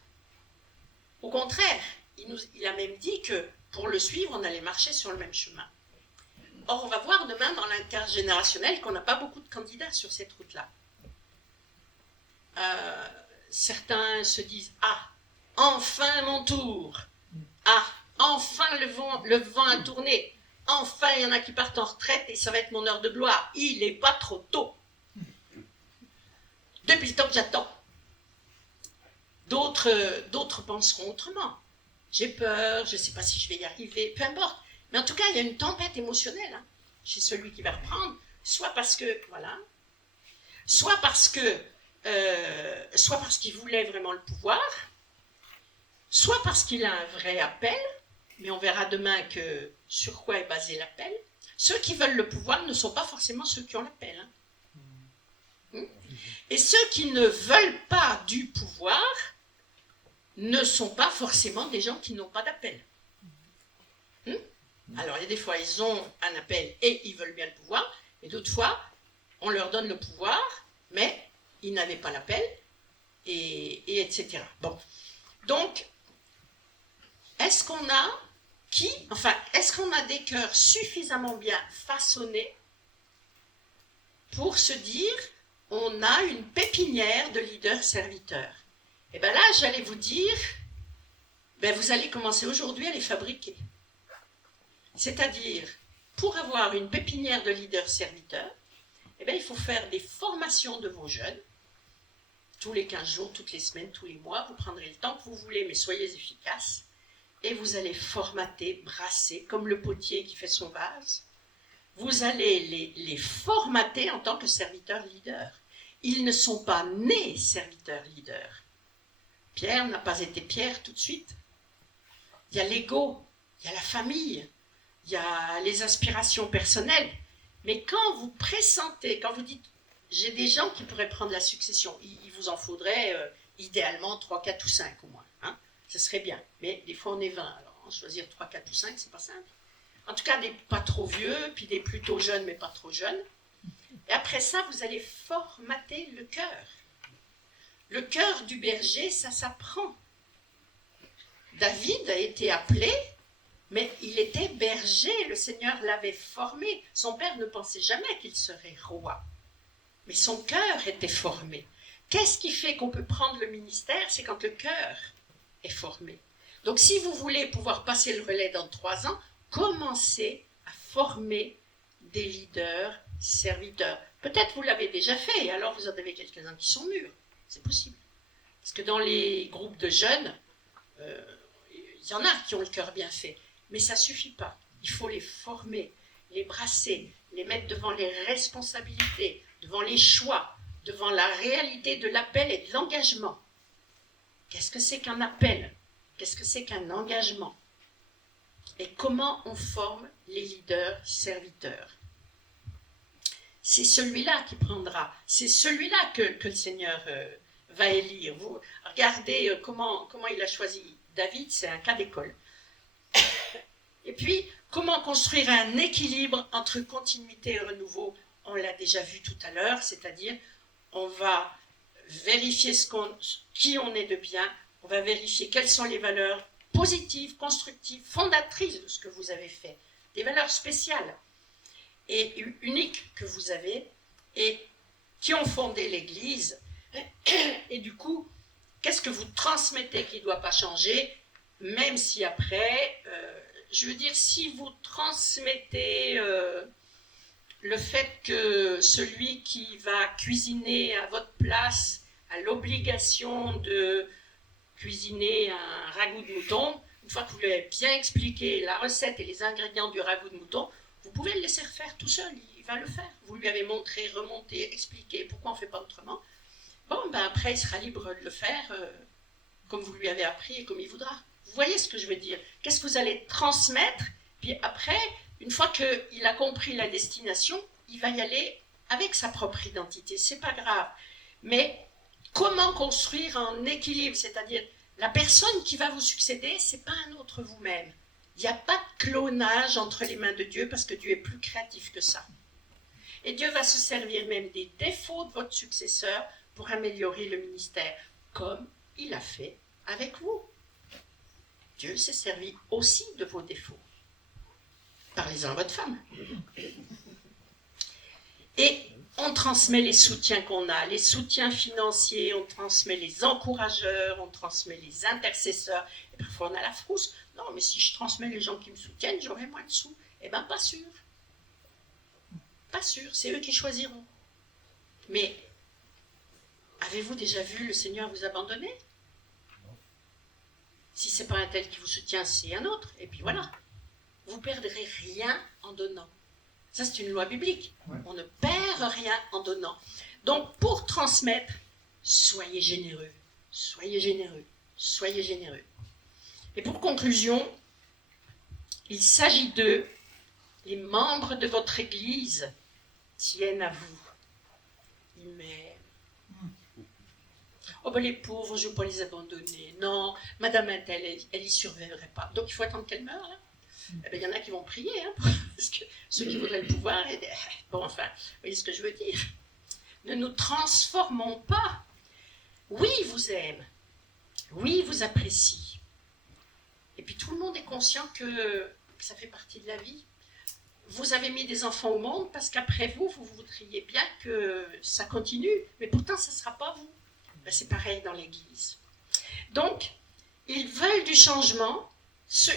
Au contraire, il a même dit que pour le suivre, on allait marcher sur le même chemin. Or, on va voir demain dans l'intergénérationnel qu'on n'a pas beaucoup de candidats sur cette route-là. Certains se disent « Ah, enfin mon tour !» « Ah, enfin le vent a tourné !» « Enfin, il y en a qui partent en retraite et ça va être mon heure de gloire. Il n'est pas trop tôt. » Depuis le temps que j'attends. D'autres penseront autrement. J'ai peur, je ne sais pas si je vais y arriver, peu importe. Mais en tout cas, il y a une tempête émotionnelle chez celui qui va reprendre, soit parce que, voilà, soit parce qu'il voulait vraiment le pouvoir, soit parce qu'il a un vrai appel, mais on verra demain sur quoi est basé l'appel. Ceux qui veulent le pouvoir ne sont pas forcément ceux qui ont l'appel. Et ceux qui ne veulent pas du pouvoir ne sont pas forcément des gens qui n'ont pas d'appel. Alors, il y a des fois, ils ont un appel et ils veulent bien le pouvoir, et d'autres fois, on leur donne le pouvoir, mais ils n'avaient pas l'appel, et etc. Bon. Donc, est-ce qu'on a des cœurs suffisamment bien façonnés pour se dire on a une pépinière de leaders-serviteurs? Et bien là, j'allais vous dire, vous allez commencer aujourd'hui à les fabriquer. C'est-à-dire, pour avoir une pépinière de leaders-serviteurs, il faut faire des formations de vos jeunes, tous les 15 jours, toutes les semaines, tous les mois, vous prendrez le temps que vous voulez, mais soyez efficaces, et vous allez formater, brasser, comme le potier qui fait son vase. Vous allez les formater en tant que serviteurs leaders. Ils ne sont pas nés serviteurs leaders. Pierre n'a pas été Pierre tout de suite. Il y a l'ego, il y a la famille, il y a les aspirations personnelles. Mais quand vous pressentez, quand vous dites « j'ai des gens qui pourraient prendre la succession », il vous en faudrait idéalement 3, 4 ou 5 au moins. Ce serait bien. Mais des fois on est 20, alors choisir 3, 4 ou 5, c'est pas simple. En tout cas, des pas trop vieux, puis des plutôt jeunes, mais pas trop jeunes. Et après ça, vous allez formater le cœur. Le cœur du berger, ça s'apprend. David a été appelé, mais il était berger, le Seigneur l'avait formé. Son père ne pensait jamais qu'il serait roi. Mais son cœur était formé. Qu'est-ce qui fait qu'on peut prendre le ministère? C'est quand le cœur est formé. Donc si vous voulez pouvoir passer le relais dans 3 ans, commencez à former des leaders, serviteurs. Peut-être vous l'avez déjà fait, et alors vous en avez quelques-uns qui sont mûrs. C'est possible. Parce que dans les groupes de jeunes, il y en a qui ont le cœur bien fait. Mais ça ne suffit pas. Il faut les former, les brasser, les mettre devant les responsabilités, devant les choix, devant la réalité de l'appel et de l'engagement. Qu'est-ce que c'est qu'un appel? Qu'est-ce que c'est qu'un engagement? Et comment on forme les leaders serviteurs? C'est celui-là qui prendra, c'est celui-là que le Seigneur va élire. Vous regardez comment il a choisi David, c'est un cas d'école. Et puis, comment construire un équilibre entre continuité et renouveau? On l'a déjà vu tout à l'heure, c'est-à-dire on va vérifier qui on est de bien, on va vérifier quelles sont les valeurs positives, constructives, fondatrices de ce que vous avez fait, des valeurs spéciales et uniques que vous avez et qui ont fondé l'Église. Et du coup, qu'est-ce que vous transmettez qui ne doit pas changer, même si après, je veux dire, si vous transmettez le fait que celui qui va cuisiner à votre place a l'obligation de cuisiner un ragoût de mouton, une fois que vous lui avez bien expliqué la recette et les ingrédients du ragoût de mouton, vous pouvez le laisser faire tout seul, il va le faire. Vous lui avez montré, remonté, expliqué pourquoi on ne fait pas autrement. Bon, après, il sera libre de le faire comme vous lui avez appris et comme il voudra. Vous voyez ce que je veux dire? Qu'est-ce que vous allez transmettre? Puis après, une fois qu'il a compris la destination, il va y aller avec sa propre identité. C'est pas grave. Mais comment construire en équilibre? C'est-à-dire, la personne qui va vous succéder, c'est pas un autre vous-même. Il n'y a pas de clonage entre les mains de Dieu parce que Dieu est plus créatif que ça. Et Dieu va se servir même des défauts de votre successeur pour améliorer le ministère, comme il a fait avec vous. Dieu s'est servi aussi de vos défauts. Parlez-en à votre femme. Et on transmet les soutiens qu'on a, les soutiens financiers, on transmet les encourageurs, on transmet les intercesseurs. Et parfois on a la frousse. Non, mais si je transmets les gens qui me soutiennent, j'aurai moins de sous. Eh bien, pas sûr. Pas sûr, c'est eux qui choisiront. Mais avez-vous déjà vu le Seigneur vous abandonner? Si ce n'est pas un tel qui vous soutient, c'est un autre. Et puis voilà. Vous ne perdrez rien en donnant. Ça, c'est une loi biblique. Ouais. On ne perd rien en donnant. Donc, pour transmettre, soyez généreux. Soyez généreux. Soyez généreux. Et pour conclusion, il s'agit d'eux. Les membres de votre Église tiennent à vous. Ils m'aiment. Oh ben les pauvres, je ne veux pas les abandonner. Non, Madame Intel, elle y survivrait pas. Donc, il faut attendre qu'elle meure, là. Eh bien, il y en a qui vont prier, hein, parce que ceux qui voudraient le pouvoir, bon, enfin, vous voyez ce que je veux dire. Ne nous transformons pas. Oui, ils vous aiment. Oui, ils vous apprécient. Et puis tout le monde est conscient que ça fait partie de la vie. Vous avez mis des enfants au monde parce qu'après vous, vous voudriez bien que ça continue, mais pourtant, ça ne sera pas vous. Ben, c'est pareil dans l'Église. Donc, ils veulent du changement.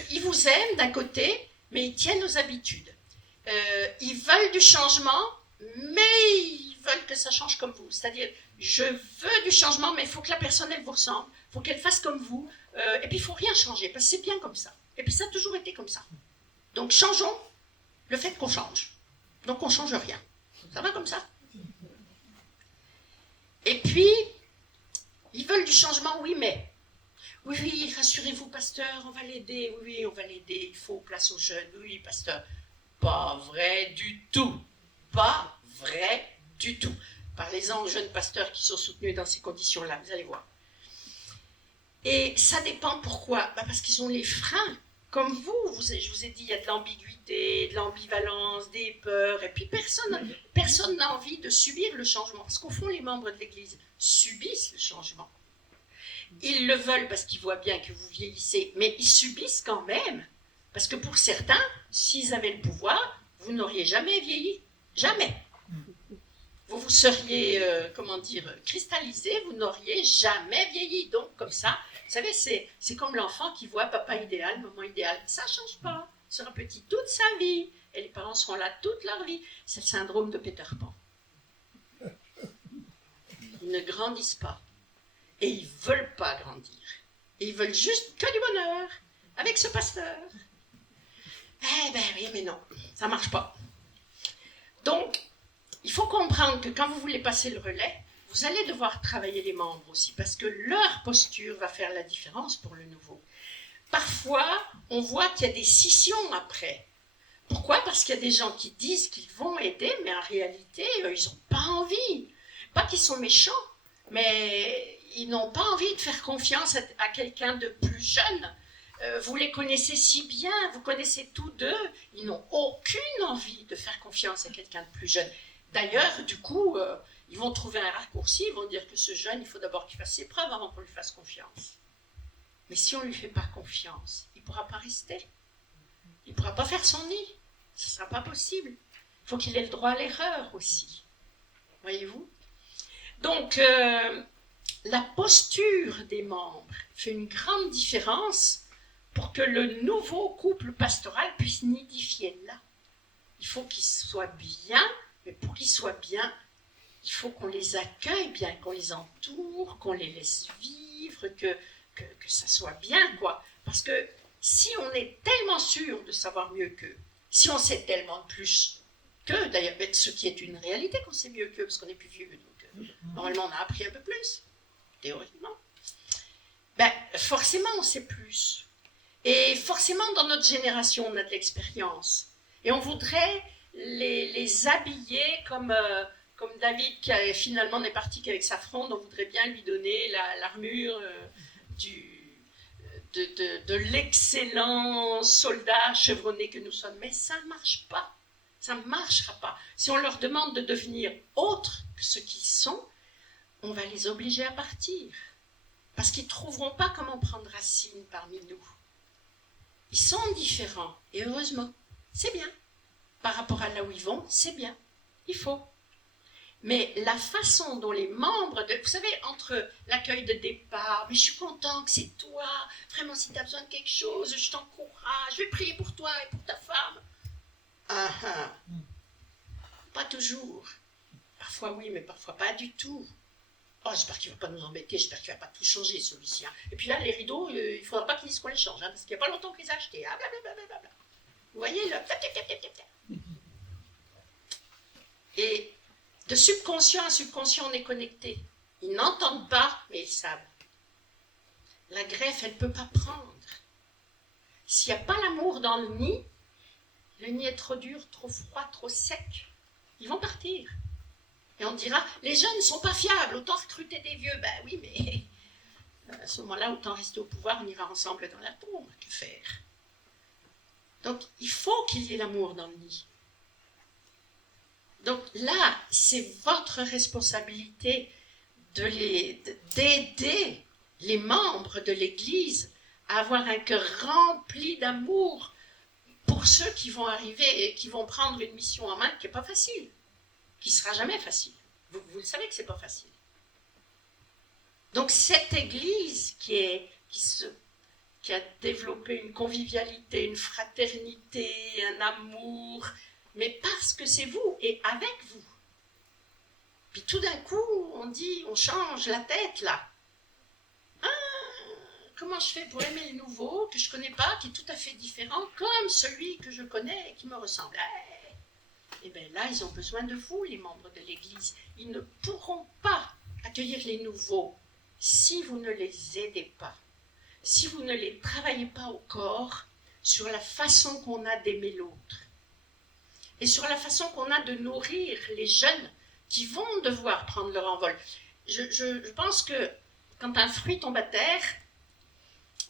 Ils vous aiment d'un côté, mais ils tiennent aux habitudes. Ils veulent du changement, mais ils veulent que ça change comme vous. C'est-à-dire, je veux du changement, mais il faut que la personne, elle vous ressemble. Il faut qu'elle fasse comme vous. Et puis, il ne faut rien changer, parce que c'est bien comme ça. Et puis, ça a toujours été comme ça. Donc, changeons le fait qu'on change. Donc, on ne change rien. Ça va comme ça? Et puis, ils veulent du changement, oui, mais... Oui, rassurez-vous, pasteur, on va l'aider. Oui, on va l'aider. Il faut place aux jeunes. Oui, pasteur. Pas vrai du tout. Pas vrai du tout. Parlez-en aux jeunes pasteurs qui sont soutenus dans ces conditions-là, vous allez voir. Et ça dépend pourquoi? Parce qu'ils ont les freins. Comme vous, je vous ai dit, il y a de l'ambiguïté, de l'ambivalence, des peurs. Et puis personne n'a envie de subir le changement. Parce qu'au fond, les membres de l'Église subissent le changement. Ils le veulent parce qu'ils voient bien que vous vieillissez, mais ils subissent quand même. Parce que pour certains, s'ils avaient le pouvoir, vous n'auriez jamais vieilli. Jamais. Vous vous seriez, cristallisé, vous n'auriez jamais vieilli. Donc, comme ça, vous savez, c'est comme l'enfant qui voit papa idéal, maman idéal. Ça ne change pas. Il sera petit toute sa vie. Et les parents seront là toute leur vie. C'est le syndrome de Peter Pan. Ils ne grandissent pas. Et ils ne veulent pas grandir. Et ils veulent juste que du bonheur avec ce pasteur. Eh bien oui, mais non, ça ne marche pas. Donc, il faut comprendre que quand vous voulez passer le relais, vous allez devoir travailler les membres aussi, parce que leur posture va faire la différence pour le nouveau. Parfois, on voit qu'il y a des scissions après. Pourquoi? Parce qu'il y a des gens qui disent qu'ils vont aider, mais en réalité, ils n'ont pas envie. Pas qu'ils sont méchants, mais ils n'ont pas envie de faire confiance à quelqu'un de plus jeune. Vous les connaissez si bien, vous connaissez tous deux, ils n'ont aucune envie de faire confiance à quelqu'un de plus jeune. D'ailleurs, du coup, ils vont trouver un raccourci, ils vont dire que ce jeune, il faut d'abord qu'il fasse ses preuves avant qu'on lui fasse confiance. Mais si on ne lui fait pas confiance, il ne pourra pas rester. Il ne pourra pas faire son nid. Ce ne sera pas possible. Il faut qu'il ait le droit à l'erreur aussi. Voyez-vous? Donc, la posture des membres fait une grande différence pour que le nouveau couple pastoral puisse nidifier là. Il faut qu'ils soient bien, mais pour qu'ils soient bien, il faut qu'on les accueille bien, qu'on les entoure, qu'on les laisse vivre, que ça soit bien, quoi. Parce que si on est tellement sûr de savoir mieux qu'eux, si on sait tellement de plus qu'eux, d'ailleurs, ce qui est une réalité qu'on sait mieux qu'eux, parce qu'on est plus vieux, donc normalement on a appris un peu plus, théoriquement, forcément on sait plus. Et forcément dans notre génération on a de l'expérience. Et on voudrait les habiller comme David qui finalement n'est parti qu'avec sa fronde, on voudrait bien lui donner l'armure de l'excellent soldat chevronné que nous sommes. Mais ça ne marche pas. Ça ne marchera pas. Si on leur demande de devenir autres que ce qu'ils sont, on va les obliger à partir. Parce qu'ils ne trouveront pas comment prendre racine parmi nous. Ils sont différents, et heureusement, c'est bien. Par rapport à là où ils vont, c'est bien. Il faut. Mais la façon dont les membres de... Vous savez, entre l'accueil de départ, mais je suis content que c'est toi, vraiment si tu as besoin de quelque chose, je t'encourage, je vais prier pour toi et pour ta femme. Ah ah. Pas toujours. Parfois oui, mais parfois pas du tout. Oh, j'espère qu'il ne va pas nous embêter, j'espère qu'il ne va pas tout changer celui-ci. Hein. Et puis là, les rideaux, il ne faudra pas qu'ils disent qu'on les change, hein, parce qu'il n'y a pas longtemps qu'ils les a achetés. Ah, blablabla. Vous voyez là. Et de subconscient à subconscient, on est connecté. Ils n'entendent pas, mais ils savent. La greffe, elle ne peut pas prendre. S'il n'y a pas l'amour dans le nid est trop dur, trop froid, trop sec. Ils vont partir. Et on dira, les jeunes ne sont pas fiables, autant recruter des vieux. Ben oui, mais à ce moment-là, autant rester au pouvoir, on ira ensemble dans la tombe. Que faire? Donc, il faut qu'il y ait l'amour dans le nid. Donc là, c'est votre responsabilité d'aider les membres de l'Église à avoir un cœur rempli d'amour pour ceux qui vont arriver et qui vont prendre une mission en main qui n'est pas facile, qui ne sera jamais facile. Vous le savez que ce n'est pas facile. Donc cette Église qui a développé une convivialité, une fraternité, un amour, mais parce que c'est vous et avec vous. Puis tout d'un coup, on change la tête là. Ah, comment je fais pour aimer le nouveau que je ne connais pas, qui est tout à fait différent, comme celui que je connais et qui me ressemble? Et bien là, ils ont besoin de vous, les membres de l'Église. Ils ne pourront pas accueillir les nouveaux si vous ne les aidez pas, si vous ne les travaillez pas au corps sur la façon qu'on a d'aimer l'autre et sur la façon qu'on a de nourrir les jeunes qui vont devoir prendre leur envol. Je pense que quand un fruit tombe à terre,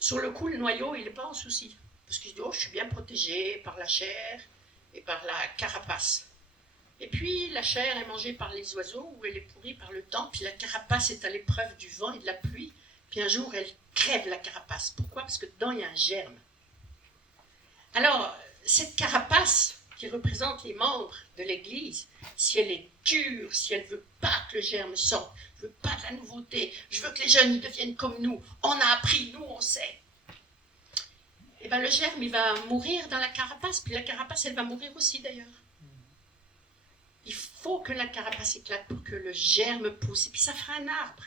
sur le coup, le noyau, il n'est pas en souci. Parce qu'il se dit, oh, je suis bien protégé par la chair et par la carapace. Et puis, la chair est mangée par les oiseaux ou elle est pourrie par le temps, puis la carapace est à l'épreuve du vent et de la pluie, puis un jour, elle crève la carapace. Pourquoi? Parce que dedans, il y a un germe. Alors, cette carapace qui représente les membres de l'Église, si elle est dure, si elle ne veut pas que le germe sorte, je ne veux pas de la nouveauté, je veux que les jeunes ils deviennent comme nous, on a appris, nous on sait. Et bien le germe il va mourir dans la carapace, puis la carapace elle va mourir aussi d'ailleurs. Il faut que la carapace éclate pour que le germe pousse, et puis ça fera un arbre.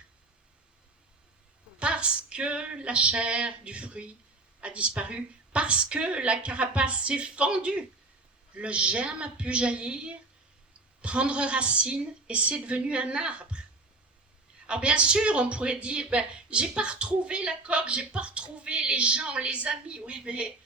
Parce que la chair du fruit a disparu, parce que la carapace s'est fendue, le germe a pu jaillir, prendre racine, et c'est devenu un arbre. Alors bien sûr, on pourrait dire, j'ai pas retrouvé la coque, j'ai pas retrouvé les gens, les amis. Oui, mais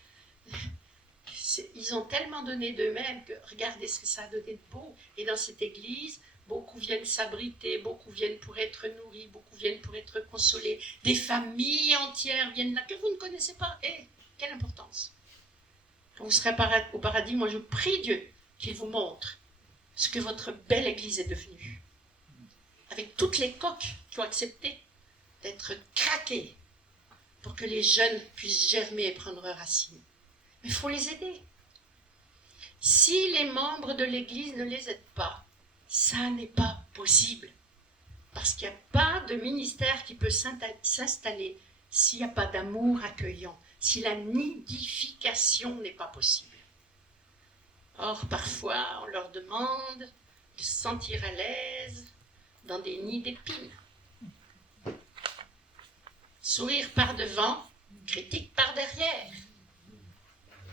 ils ont tellement donné d'eux-mêmes que regardez ce que ça a donné de beau. Et dans cette église, beaucoup viennent s'abriter, beaucoup viennent pour être nourris, beaucoup viennent pour être consolés. Des familles entières viennent là que vous ne connaissez pas. Et quelle importance! Quand vous serez au paradis, moi je prie Dieu qu'il vous montre ce que votre belle église est devenue. Avec toutes les coques qui ont accepté d'être craquées pour que les jeunes puissent germer et prendre racine. Mais il faut les aider. Si les membres de l'Église ne les aident pas, ça n'est pas possible. Parce qu'il n'y a pas de ministère qui peut s'installer s'il n'y a pas d'amour accueillant, si la nidification n'est pas possible. Or, parfois, on leur demande de se sentir à l'aise dans des nids d'épines. Sourire par devant, critique par derrière.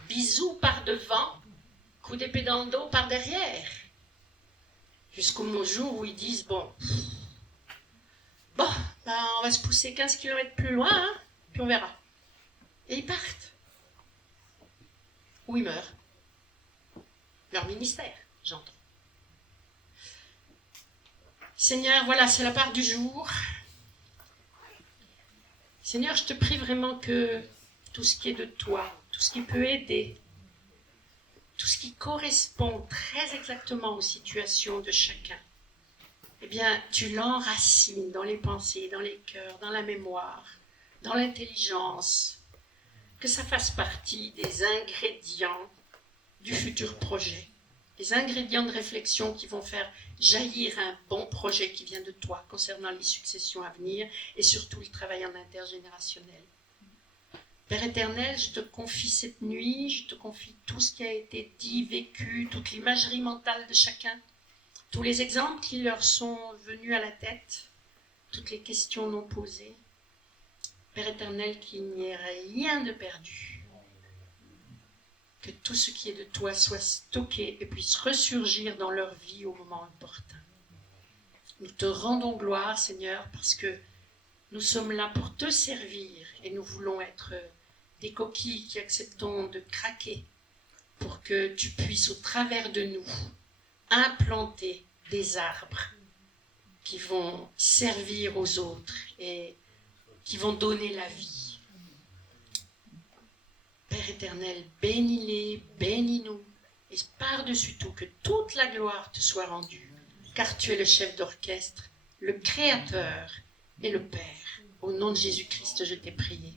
Bisous par devant, coup d'épée dans le dos par derrière. Jusqu'au jour où ils disent, bon, on va se pousser 15 km plus loin, hein, puis on verra. Et ils partent. Ou ils meurent. Leur ministère, j'entends. Seigneur, voilà, c'est la part du jour. Seigneur, je te prie vraiment que tout ce qui est de toi, tout ce qui peut aider, tout ce qui correspond très exactement aux situations de chacun, eh bien, tu l'enracines dans les pensées, dans les cœurs, dans la mémoire, dans l'intelligence, que ça fasse partie des ingrédients du futur projet, les ingrédients de réflexion qui vont faire jaillir un bon projet qui vient de toi concernant les successions à venir et surtout le travail en intergénérationnel. Père éternel, je te confie cette nuit, je te confie tout ce qui a été dit, vécu, toute l'imagerie mentale de chacun, tous les exemples qui leur sont venus à la tête, toutes les questions non posées. Père éternel, qu'il n'y ait rien de perdu. Que tout ce qui est de toi soit stocké et puisse ressurgir dans leur vie au moment opportun. Nous te rendons gloire, Seigneur, parce que nous sommes là pour te servir et nous voulons être des coquilles qui acceptons de craquer pour que tu puisses, au travers de nous, implanter des arbres qui vont servir aux autres et qui vont donner la vie. Père éternel, bénis-les, bénis-nous, et par-dessus tout, que toute la gloire te soit rendue, car tu es le chef d'orchestre, le Créateur et le Père. Au nom de Jésus-Christ, je t'ai prié.